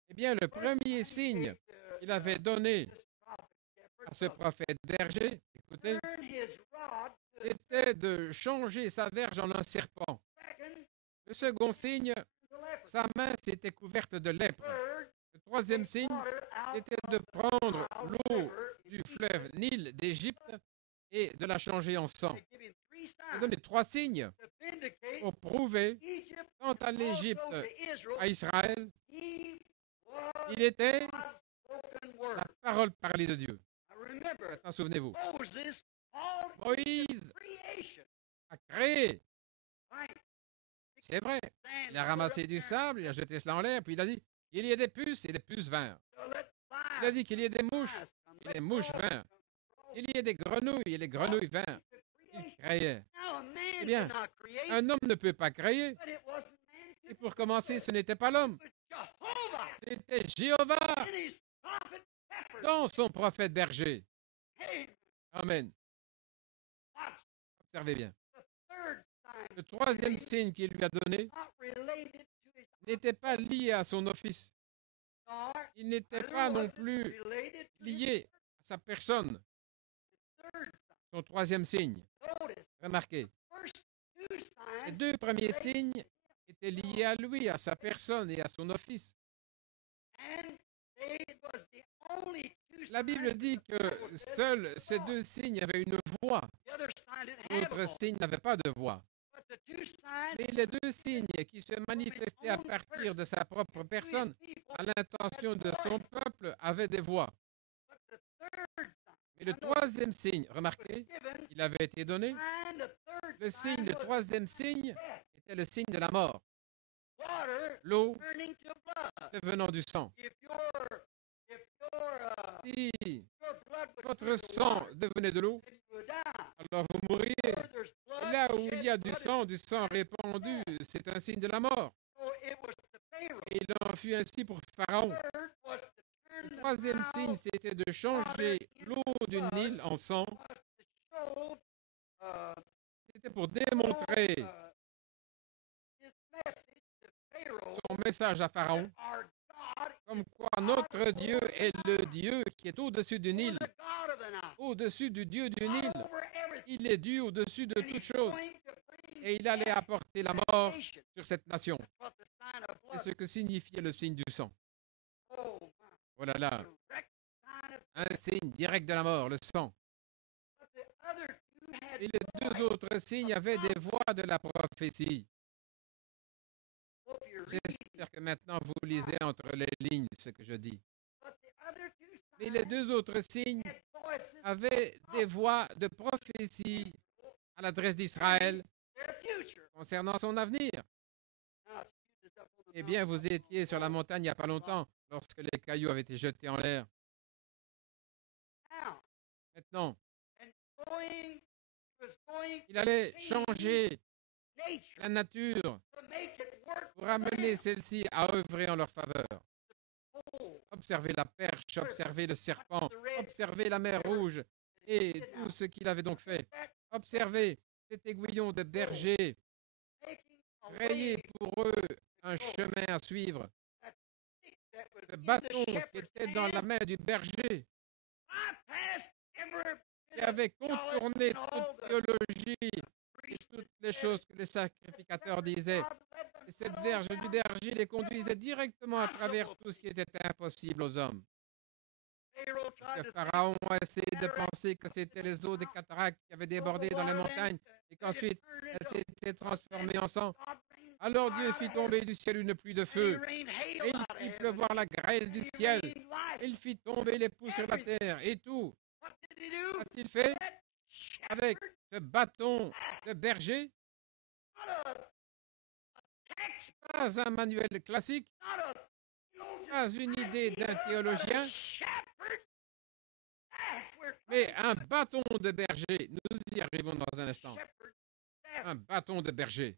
Eh bien, le premier signe qu'il avait donné à ce prophète berger, écoutez, était de changer sa verge en un serpent. Le second signe, sa main s'était couverte de lèpre. Le troisième signe était de prendre l'eau du fleuve Nil d'Égypte et de la changer en sang. Il a donné 3 signes pour prouver, quant à l'Égypte, à Israël, il était la parole parlée de Dieu. Maintenant, souvenez-vous, Moïse a créé. C'est vrai. Il a ramassé du sable, il a jeté cela en l'air, puis il a dit, il y a des puces et les puces vinrent. Il a dit qu'il y ait des mouches et les mouches vinrent. Il y a des grenouilles et les grenouilles vinrent. Il créait. Eh bien, un homme ne peut pas créer. Et pour commencer, ce n'était pas l'homme. C'était Jéhovah dans son prophète berger. Amen. Observez bien. Le troisième signe qu'il lui a donné n'était pas lié à son office. Il n'était pas non plus lié à sa personne. Son troisième signe. Remarquez. Les 2 premiers signes étaient liés à lui, à sa personne et à son office. La Bible dit que seuls ces 2 signes avaient une voix. L'autre signe n'avait pas de voix. Mais les 2 signes qui se manifestaient à partir de sa propre personne, à l'intention de son peuple, avaient des voix. Mais le troisième signe, remarquez, il avait été donné. Le signe, le troisième signe, était le signe de la mort. L'eau devenant du sang. Si votre sang devenait de l'eau, alors vous mourriez. Et là où il y a du sang répandu, c'est un signe de la mort. Et il en fut ainsi pour Pharaon. Le troisième signe, c'était de changer l'eau du Nil en sang. C'était pour démontrer son message à Pharaon, comme quoi notre Dieu est le Dieu qui est au-dessus du Nil, au-dessus du Dieu du Nil. Il est Dieu au-dessus de toute chose. Et il allait apporter la mort sur cette nation. C'est ce que signifiait le signe du sang. Oh là là, un signe direct de la mort, le sang. Et les 2 autres signes avaient des voix de la prophétie. J'espère que maintenant vous lisez entre les lignes ce que je dis. Mais les deux autres signes avaient des voix de prophétie à l'adresse d'Israël concernant son avenir. Eh bien, vous étiez sur la montagne il n'y a pas longtemps, lorsque les cailloux avaient été jetés en l'air. Maintenant, il allait changer la nature pour amener celle-ci à œuvrer en leur faveur. Observez la perche, observez le serpent, observez la mer Rouge et tout ce qu'il avait donc fait. Observez cet aiguillon de berger, rayé pour eux un chemin à suivre. Le bâton qui était dans la main du berger, qui avait contourné toute théologie et toutes les choses que les sacrificateurs disaient. Et cette verge du berger les conduisait directement à travers tout ce qui était impossible aux hommes. Parce que Pharaon a essayé de penser que c'était les eaux des cataractes qui avaient débordé dans les montagnes et qu'ensuite elles s'étaient transformées en sang. Alors Dieu fit tomber du ciel une pluie de feu et il fit pleuvoir la grêle du ciel. Et il fit tomber les poux sur la terre et tout. Qu'a-t-il fait avec ce bâton de berger? Pas un manuel classique, pas une idée d'un théologien, mais un bâton de berger. Nous y arrivons dans un instant. Un bâton de berger.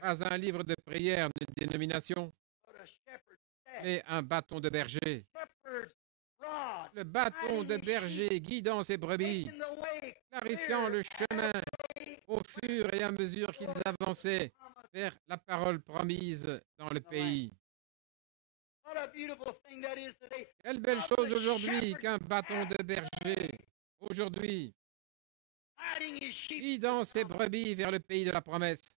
Pas un livre de prière d'une dénomination, mais un bâton de berger. Le bâton de berger guidant ses brebis, clarifiant le chemin au fur et à mesure qu'ils avançaient vers la parole promise dans le pays. Quelle belle chose aujourd'hui qu'un bâton de berger. Aujourd'hui, guidant ses brebis vers le pays de la promesse,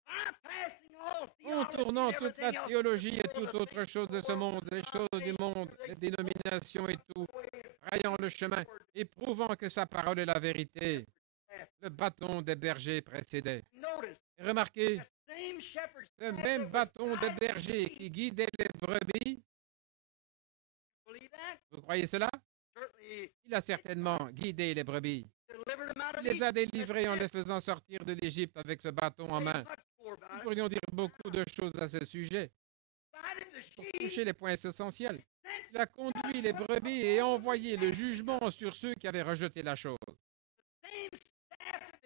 contournant toute la théologie et toute autre chose de ce monde, les choses du monde, les dénominations et tout, rayant le chemin et prouvant que sa parole est la vérité. Le bâton des bergers précédait. Et remarquez, ce même bâton de berger qui guidait les brebis, vous croyez cela? Il a certainement guidé les brebis. Il les a délivrés en les faisant sortir de l'Égypte avec ce bâton en main. Nous pourrions dire beaucoup de choses à ce sujet. Pour toucher les points essentiels, il a conduit les brebis et envoyé le jugement sur ceux qui avaient rejeté la chose.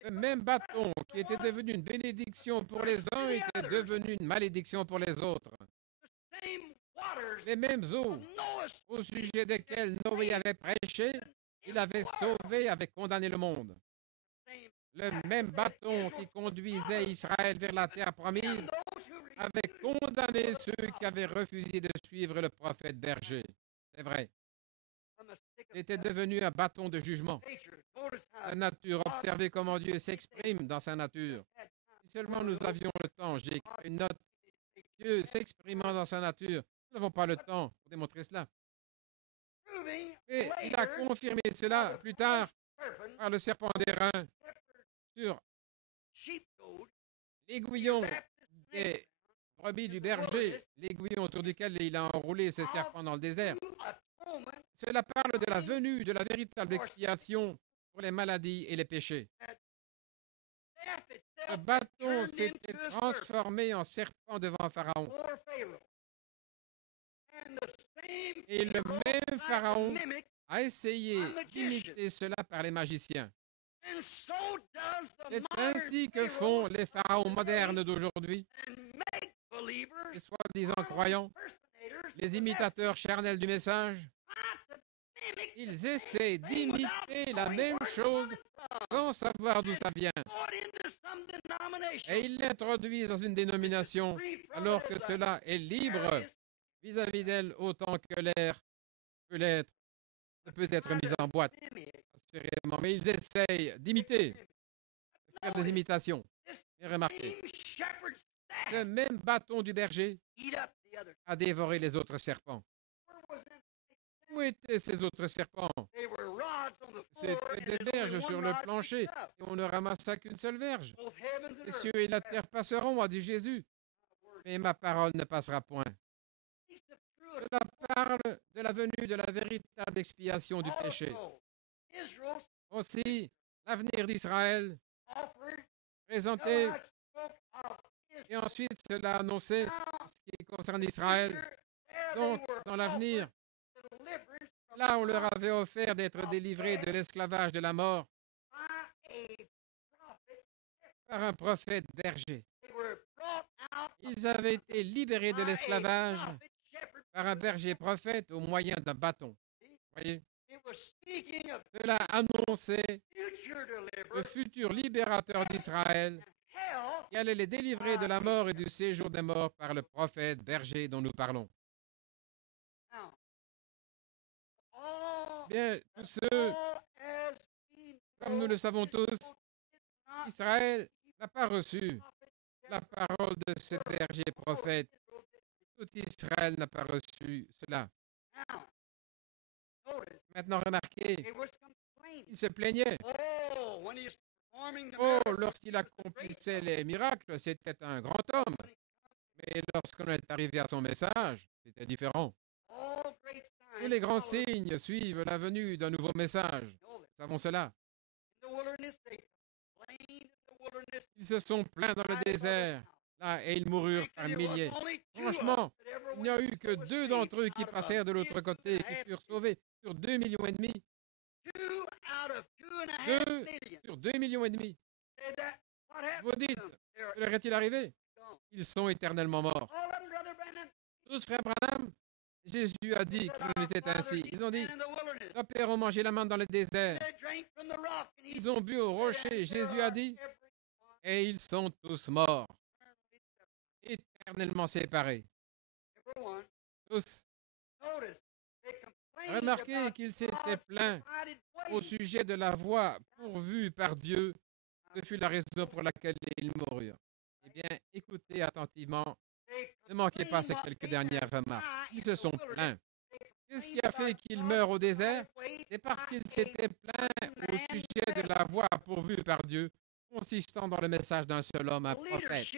Le même bâton qui était devenu une bénédiction pour les uns était devenu une malédiction pour les autres. Les mêmes eaux au sujet desquelles Noé avait prêché, il avait sauvé, avait condamné le monde. Le même bâton qui conduisait Israël vers la terre promise avait condamné ceux qui avaient refusé de suivre le prophète berger. C'est vrai. Il était devenu un bâton de jugement. La nature, observez comment Dieu s'exprime dans sa nature. Si seulement nous avions le temps, j'ai écrit une note. Dieu s'exprimant dans sa nature. Nous n'avons pas le temps pour démontrer cela. Et il a confirmé cela plus tard par le serpent d'airain sur l'aiguillon des brebis du berger, l'aiguillon autour duquel il a enroulé ce serpent dans le désert. Cela parle de la venue de la véritable expiation pour les maladies et les péchés. Ce bâton s'était transformé en serpent devant Pharaon. Et le même Pharaon a essayé d'imiter cela par les magiciens. C'est ainsi que font les pharaons modernes d'aujourd'hui, les soi-disant croyants, les imitateurs charnels du message. Ils essaient d'imiter la même chose sans savoir d'où ça vient. Et ils l'introduisent dans une dénomination alors que cela est libre vis-à-vis d'elle autant que l'air peut l'être, ne peut être mis en boîte. Assurément. Mais ils essayent d'imiter, de faire des imitations. Et remarquez, ce même bâton du berger a dévoré les autres serpents. Où étaient ces autres serpents? C'était des verges sur le plancher et on ne ramassa qu'une seule verge. Les cieux et la terre passeront, a dit Jésus. mais ma parole ne passera point. Cela parle de la venue de la véritable expiation du péché. Aussi, l'avenir d'Israël présenté, et ensuite cela annoncé en ce qui concerne Israël. Donc, dans l'avenir, là, on leur avait offert d'être délivrés de l'esclavage de la mort par un prophète berger. Ils avaient été libérés de l'esclavage par un berger prophète au moyen d'un bâton. Voyez, cela annonçait le futur libérateur d'Israël qui allait les délivrer de la mort et du séjour des morts par le prophète berger dont nous parlons. Bien, tous ceux, comme nous le savons tous, Israël n'a pas reçu la parole de ce berger prophète. Tout Israël n'a pas reçu cela. Maintenant, remarquez, il se plaignait. Oh, lorsqu'il accomplissait les miracles, c'était un grand homme. Mais lorsqu'on est arrivé à son message, c'était différent. Tous les grands signes suivent la venue d'un nouveau message. Nous savons cela. Ils se sont plaints dans le désert, là, et ils moururent par milliers. Franchement, il n'y a eu que 2 d'entre eux qui passèrent de l'autre côté, qui furent sauvés sur 2,5 millions. 2 sur 2,5 millions. Vous dites, que leur est-il arrivé? Ils sont éternellement morts. Tous, frère Branham, Jésus a dit qu'il en était ainsi. Ils ont dit, nos pères ont mangé la manne dans le désert. Ils ont bu au rocher. Jésus a dit, et ils sont tous morts, éternellement séparés. Tous. Remarquez qu'ils s'étaient plaints au sujet de la voie pourvue par Dieu. Ce fut la raison pour laquelle ils moururent. Eh bien, écoutez attentivement. Ne manquez pas ces quelques dernières remarques. Ils se sont plaints. Qu'est-ce qui a fait qu'ils meurent au désert? C'est parce qu'ils s'étaient plaints au sujet de la voie pourvue par Dieu, consistant dans le message d'un seul homme, un prophète.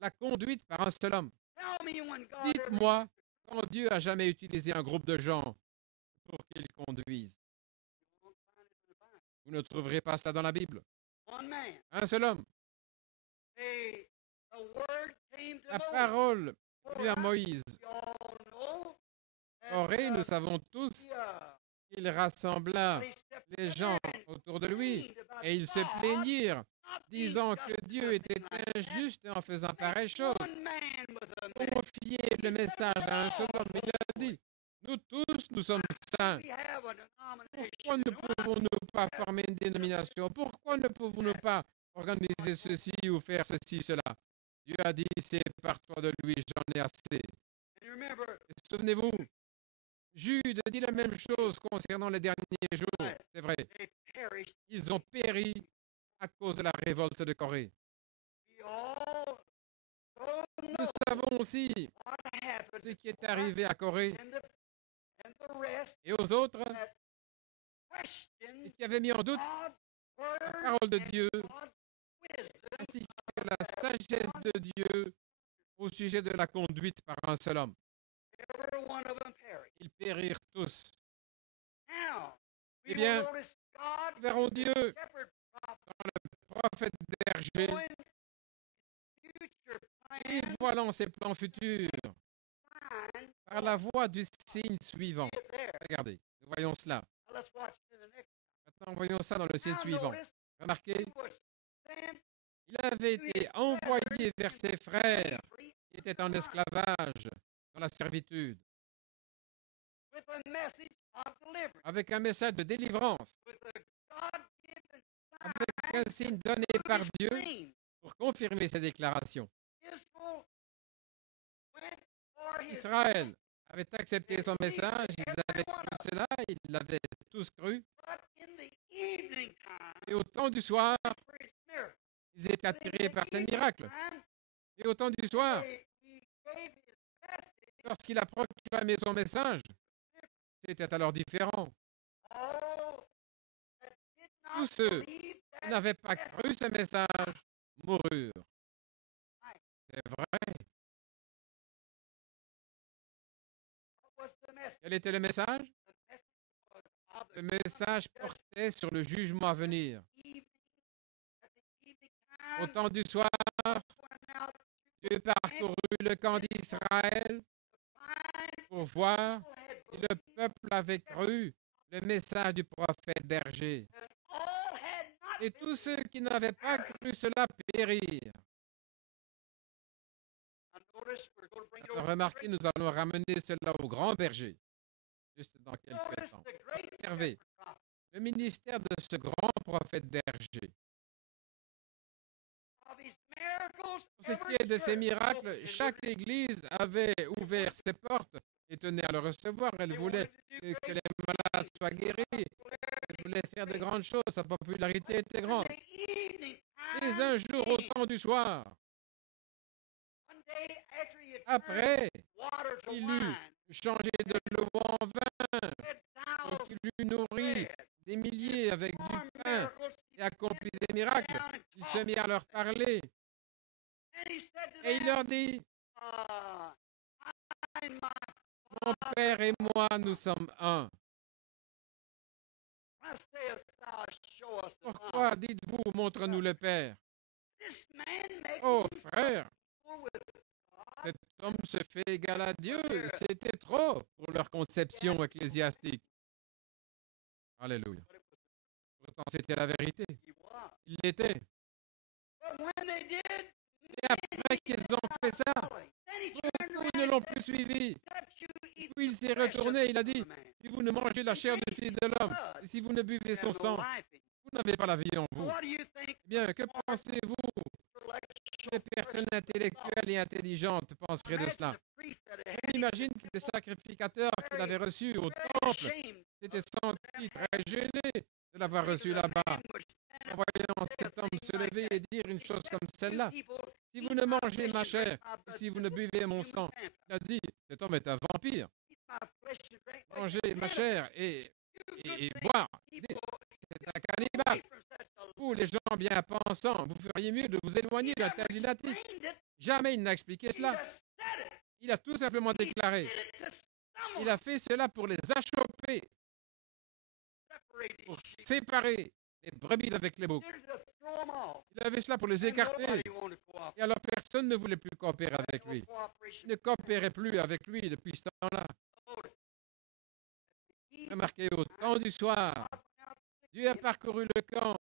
La conduite par un seul homme. Dites-moi quand Dieu a jamais utilisé un groupe de gens pour qu'ils conduisent. Vous ne trouverez pas cela dans la Bible. Un seul homme. La parole lui à Moïse. Corée, nous savons tous qu'il rassembla les gens autour de lui et ils se plaignirent, disant que Dieu était injuste en faisant pareille chose. Confier le message à un seul homme, il a dit, nous tous, nous sommes saints. Pourquoi ne pouvons-nous pas former une dénomination? Pourquoi ne pouvons-nous pas organiser ceci ou faire ceci, cela? Dieu a dit, c'est par toi de lui, j'en ai assez. Souvenez-vous, Jude dit la même chose concernant les derniers jours. C'est vrai. Ils ont péri à cause de la révolte de Corée. Nous savons aussi ce qui est arrivé à Corée et aux autres et qui avaient mis en doute la parole de Dieu ainsi que la sagesse de Dieu au sujet de la conduite par un seul homme. Ils périrent tous. Eh bien, nous verrons Dieu dans le prophète berger et voilant ses plans futurs par la voie du signe suivant. Regardez, nous voyons cela. Maintenant, voyons ça dans le signe suivant. Remarquez, il avait été envoyé vers ses frères qui étaient en esclavage, dans la servitude, avec un message de délivrance, avec un signe donné par Dieu pour confirmer ses déclarations. Israël avait accepté son message, ils avaient cru cela, ils l'avaient tous cru. Et au temps du soir, ils étaient attirés par ces miracles. Et au temps du soir, lorsqu'il a proclamé son message, c'était alors différent. Tous ceux qui n'avaient pas cru ce message moururent. C'est vrai. Quel était le message? Le message portait sur le jugement à venir. Au temps du soir, Dieu parcourut le camp d'Israël pour voir si le peuple avait cru le message du prophète berger. Et tous ceux qui n'avaient pas cru cela périrent. Alors, remarquez, nous allons ramener cela au grand berger, juste dans quelques temps. Observez le ministère de ce grand prophète berger. Pour ce qui est de ces miracles, chaque église avait ouvert ses portes et tenait à le recevoir. Elle voulait que les malades soient guéris. Elle voulait faire de grandes choses. Sa popularité était grande. Mais un jour, au temps du soir, après qu'il eut changé de l'eau en vin et qu'il eut nourri des milliers avec du pain et accompli des miracles, il se mit à leur parler. Et il leur dit, mon Père et moi, nous sommes un. Pourquoi dites-vous, montre-nous le Père? Oh frère, cet homme se fait égal à Dieu. C'était trop pour leur conception ecclésiastique. Alléluia. Pourtant, c'était la vérité. Il l'était. Et après qu'ils ont fait ça, beaucoup ne l'ont plus suivi. Puis il s'est retourné, il a dit, si vous ne mangez la chair du Fils de l'homme, et si vous ne buvez son sang, vous n'avez pas la vie en vous. Eh bien, que pensez-vous? Les personnes intellectuelles et intelligentes penseraient de cela. J'imagine que le sacrificateur qu'il avait reçu au temple s'était senti très gêné de l'avoir reçu là-bas. En voyant cet homme se lever et dire une chose comme celle-là, si vous ne mangez ma chair, et si vous ne buvez mon sang, il a dit, cet homme est un vampire. Mangez ma chair et boire. C'est un cannibale. Vous, les gens bien pensants, vous feriez mieux de vous éloigner d'un tel lunatique. Jamais il n'a expliqué cela. Il a tout simplement déclaré. Il a fait cela pour les achoper, pour séparer les brebis avec les boucs. Il avait cela pour les écarter. Et alors personne ne voulait plus coopérer avec lui. Il ne coopérait plus avec lui depuis ce temps-là. Remarquez, au temps du soir, Dieu a parcouru le camp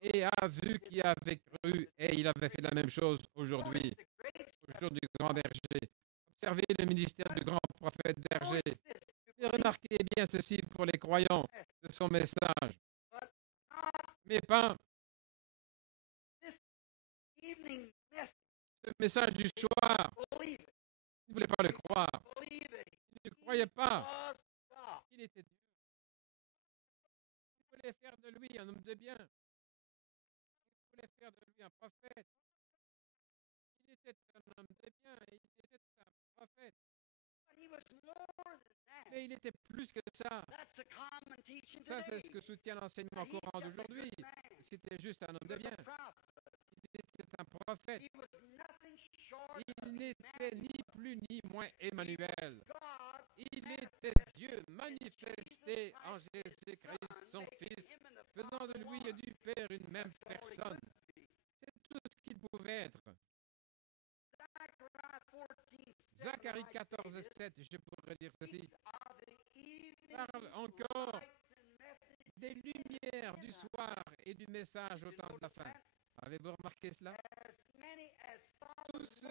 et a vu qui avait cru, et il avait fait la même chose aujourd'hui, au jour du grand berger. Observez le ministère du grand prophète berger. Et remarquez bien ceci pour les croyants de son message. Mais pas ce message du soir. Il ne voulait pas le croire. Il ne croyait pas qu'il était Dieu. Il voulait faire de lui un homme de bien. Il voulait faire de lui un prophète. Il était un homme de bien et il était un prophète. Mais il était plus que ça. Ça, c'est ce que soutient l'enseignement courant d'aujourd'hui. C'était juste un homme de bien. Il était un prophète. Il n'était ni plus ni moins Emmanuel. Il était Dieu manifesté en Jésus-Christ, son Fils, faisant de lui et du Père une même personne. C'est tout ce qu'il pouvait être. Zacharie 14, 7, je pourrais dire ceci, parle encore des lumières du soir et du message au temps de la fin. Avez-vous remarqué cela? Tous ceux